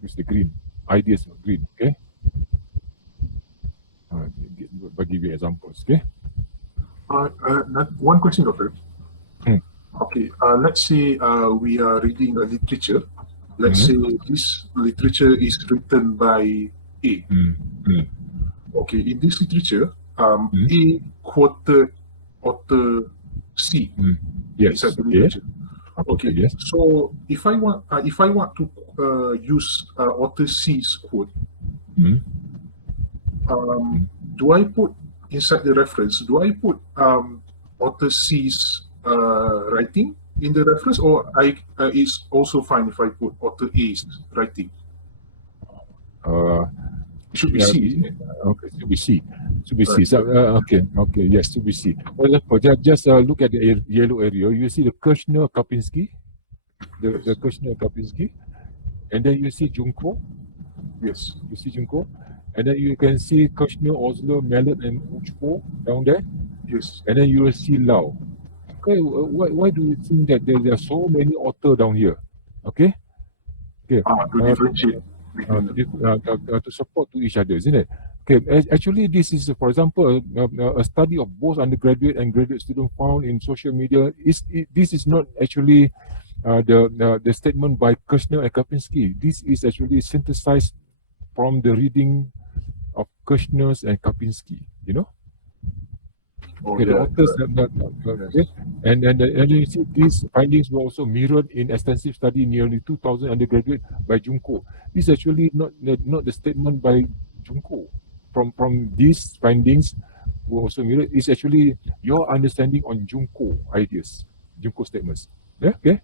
with the green ideas of green. Okay. By giving examples. Okay. One question, Doctor. Okay, let's say we are reading a literature. Let's say this literature is written by A. Okay, in this literature, A quoted author C Yes. inside the Okay. literature. Okay, Yes. so if I want to use author C's quote, do I put inside the reference? Do I put author C's writing in the reference, or it's also fine if I put author A's writing? It should be Yeah, C. Isn't it? okay, should be C. Should be C. Right. So, okay, yes, should be C. For example, just look at the yellow area. You see the Kirchner Kapinski, the Kirchner Kapinski, and then you see Junko. Yes. You see Junko, and then you can see Kirchner, Osler, Mallet, and Uchko down there, Yes. and then you will see Lau. Okay, why do you think that there are so many authors down here? Okay, okay. To differentiate between them. To support to each other, isn't it? Okay, actually, this is, for example, a study of both undergraduate and graduate students found in social media. This is not actually the statement by Kirchner and Kapinski. This is actually synthesized from the reading of Kirchner's and Kapinski. You know. Okay, the authors, okay, and you see these findings were also mirrored in extensive study nearly 2,000 undergraduate by Junko. This is actually not the statement by Junko. From these findings were also mirrored. It's actually your understanding on Junko ideas, Junko statements. Yeah, okay.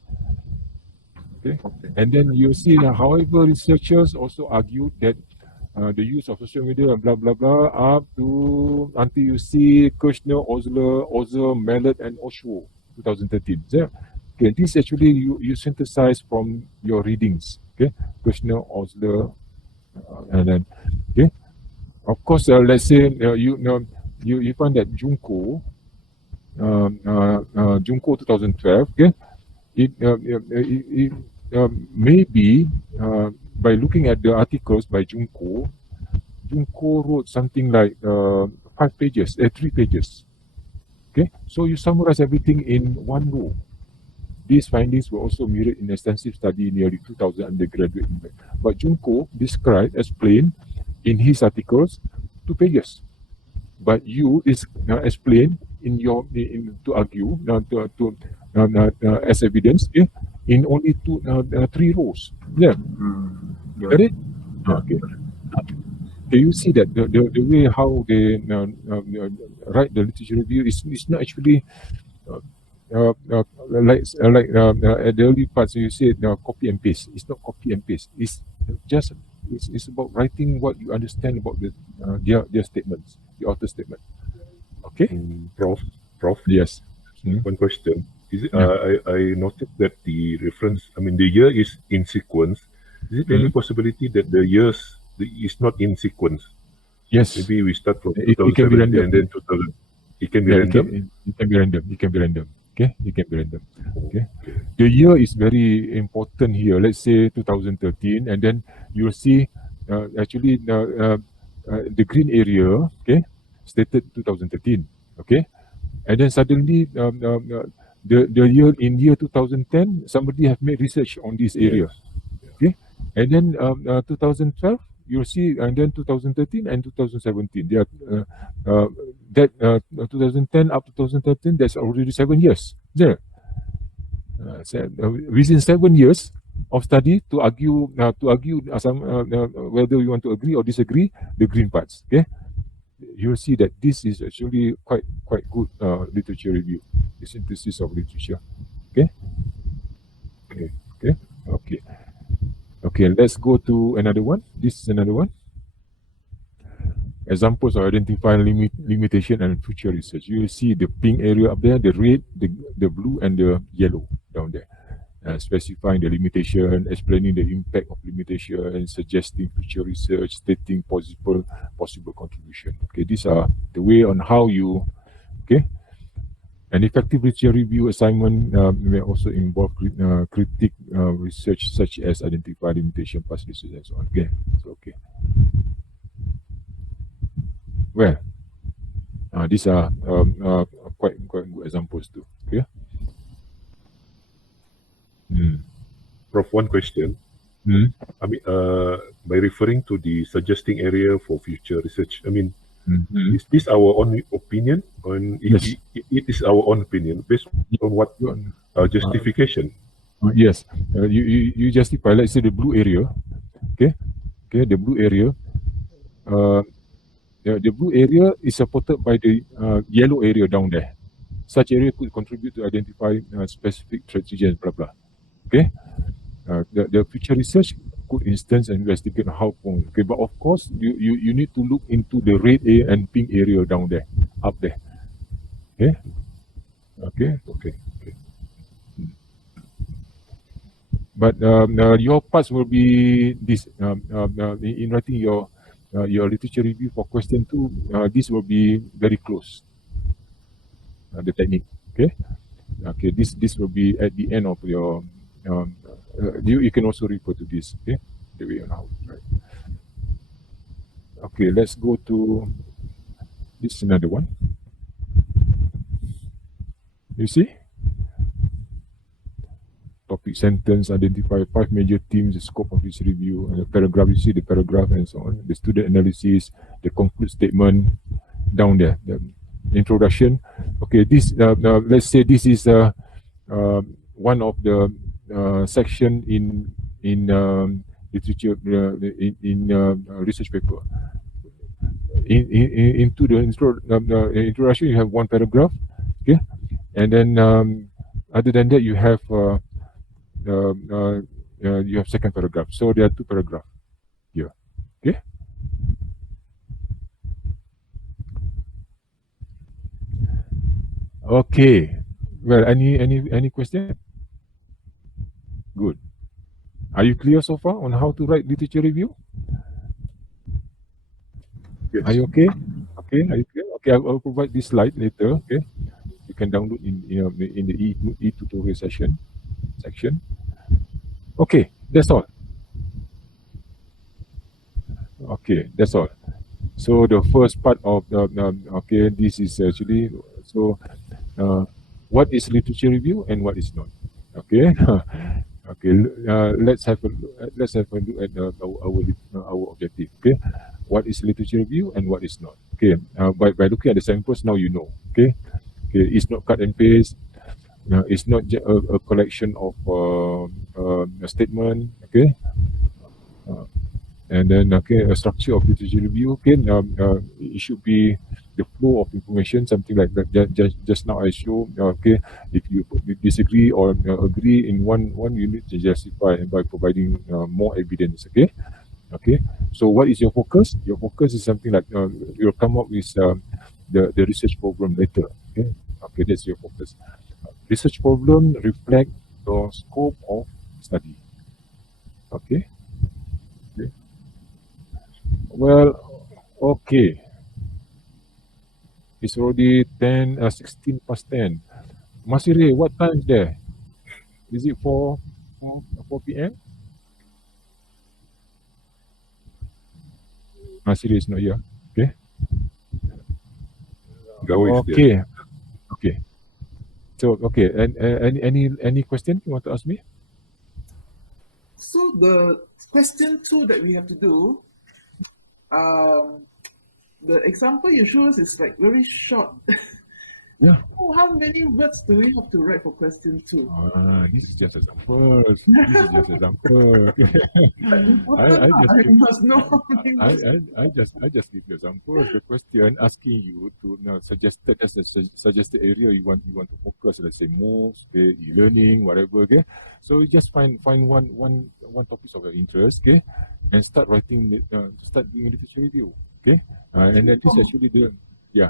And then you see, however, researchers also argued that the use of social media and blah blah blah up to until you see Kirchner, Osler, Mallet, and Osho 2013. Yeah. Okay, this actually you synthesize from your readings. Okay, Kirchner, Osler, and then okay. Of course, let's say you find that Junko, Junko 2012. Okay, it maybe by looking at the articles by Junko wrote something like 5 pages, 3 pages. Okay, so you summarize everything in one row. These findings were also mirrored in extensive study nearly 2,000 undergraduate. But Junko described, explained in his articles 2 pages. But you explain to argue as evidence in only 3 rows. Yeah. Get it? Okay. Okay, you see that the way how they write the literature review is not actually like at the early parts you said copy and paste. It's not copy and paste. It's just it's about writing what you understand about their statements, the author statement. Okay. Prof. Yes. One question. Is it? I noticed that the reference. I mean, the year is in sequence. Is it any possibility that the years is not in sequence? Yes. Maybe we start from It can be 2017 random. and then 2000. It can be random. It can be random. It can be random. Okay, it can be random. Okay, the year is very important here. Let's say 2013, and then you'll see actually the green area. Okay, stated 2013. Okay, and then suddenly the year 2010, somebody have made research on this area. Okay, and then 2012 you'll see, and then 2013 and 2017. They are that 2010 up to 2013. That's already 7 years. There, within 7 years of study to argue some whether you want to agree or disagree the green parts. Okay, you'll see that this is actually quite good literature review, the synthesis of literature. Okay. Okay, let's go to another one. This is another one. Examples of identifying limitation and future research. You will see the pink area up there, the red, the blue, and the yellow down there. Specifying the limitation, explaining the impact of limitation, suggesting future research, stating possible contribution. Okay, these are the way on how you. Okay. An effective literature review assignment may also involve critique research such as identify limitation, past research, and so on. Okay, so okay. Well, these are quite good examples too. Okay. one question. I mean, by referring to the suggesting area for future research, I mean, is this our own opinion? Yes. It is our own opinion based on what justification? Yes. You justify. Let's say the blue area. Okay. The blue area. The blue area is supported by the yellow area down there. Such area could contribute to identify specific strategies, blah blah. Okay. The future research could instance and investigate how. Okay, but of course you need to look into the red area and pink area down there, up there. Okay. But your parts will be this in writing your literature review for question 2. This will be very close. The technique. Okay. This will be at the end of your. You can also refer to this. Okay. The way on how. Right. Okay. Let's go to this another one. You see? Topic sentence, identify 5 major themes, the scope of this review, and the paragraph, you see the paragraph and so on. The student analysis, the conclude statement down there, the introduction. Okay, this let's say this is one of the section in literature in research paper. Into the introduction, you have one paragraph. Okay, and then other than that, you have second paragraph. So there are 2 paragraphs here. Okay. Okay. Well, any question? Good. Are you clear so far on how to write literature review? Yes. Are you okay? Okay. Are you clear? Okay. I'll provide this slide later. Okay. You can download in the e-tutorial section. Okay, that's all. Okay, that's all. So the first part of the okay, this is actually so what is literature review and what is not. Okay. Okay. Let's have a look at our objective. Okay, what is literature review and what is not. Okay. By looking at the samples, now you know. Okay. Okay, it's not cut and paste. It's not a collection of a statement. Okay. And then a structure of literature review. Okay, it should be the flow of information, something like that. Just now I show. Okay, if you disagree or agree in one, you need to justify by providing more evidence. Okay. Okay. So what is your focus? Your focus is something like you'll come up with the research program later. Okay. Okay, that's your focus. Research problem reflect your scope of study. Okay. Okay. Well, okay. It's already 16 past 10. Masire, what time is there? Is it 4 p.m.? Masire is not here. Okay. Okay. Okay. So okay, and any question you want to ask me? So the question 2 that we have to do, the example you show us is like very short. Yeah. How many words do we have to write for question 2? This is just example. This is just example. I just give you examples. The question asking you to suggested as a suggested area you want to focus. Let's say moves, okay, e-learning, whatever. Okay, so you just find one topic of your interest. Okay, and start writing. Start doing literature review. Okay, and then this actually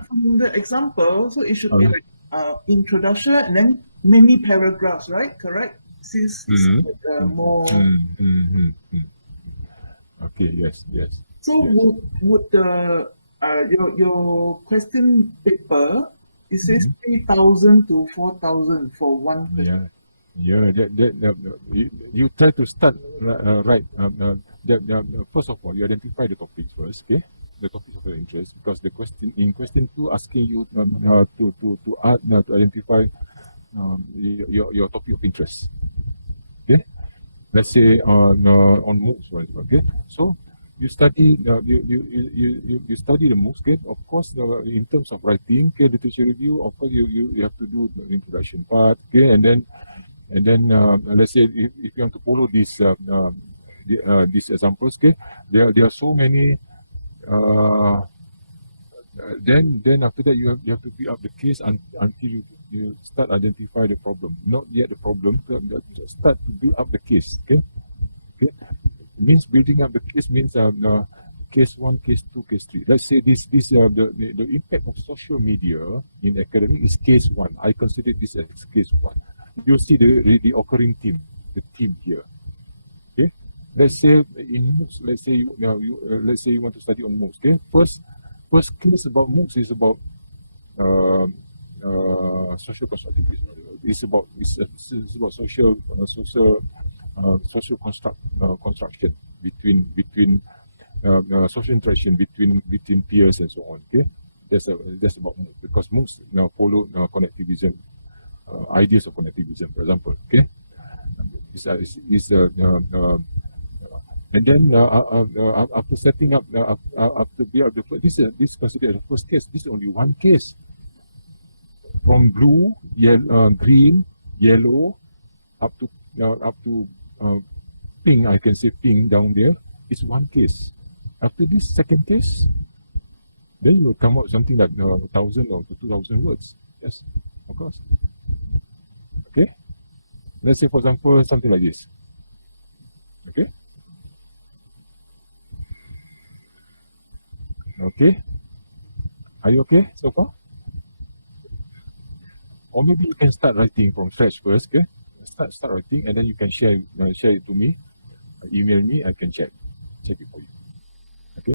From the example, so it should be like introduction and then many paragraphs, right? Correct? Since it's more. Okay. Yes. So yes. would the your question paper, it says 3,000 to 4,000 for one question. Yeah. You try to start right. First of all, you identify the topics first. Okay. The topics of your interest, because the question 2 asking you to identify your topic of interest. Okay, let's say on MOOCs, for example. Okay, so you study you study the MOOCs. Okay, of course, in terms of writing, okay, literature review, of course you have to do the introduction part. Okay, and then let's say if you want to follow these these examples, okay, there are so many. Then after that you have to build up the case until you start identify the problem. Not yet the problem, start to build up the case. Okay, means building up the case means case 1, case 2, case 3. Let's say this the impact of social media in academic is case 1. I consider this as case 1. You see the occurring theme, the theme here. Okay, let's say in MOOCs, let's say let's say you want to study on MOOCs. Okay, first case about MOOCs is about social constructivism. It's about social construction between social interaction between peers and so on. Okay, that's about MOOCs, because MOOCs now follow connectivism, ideas of connectivism, for example. Okay, and then after setting up after build up the first, this is considered the first case. This is only one case. From blue, yellow, green, yellow, up to pink. I can say pink down there. It's one case. After this second case, then you will come out something like 1,000 or 2,000 words. Yes, of course. Okay. Let's say, for example, something like this. Okay. Okay. Are you okay so far? Or maybe you can start writing from scratch first. Okay. Start writing, and then you can share it to me. Email me. I can check it for you.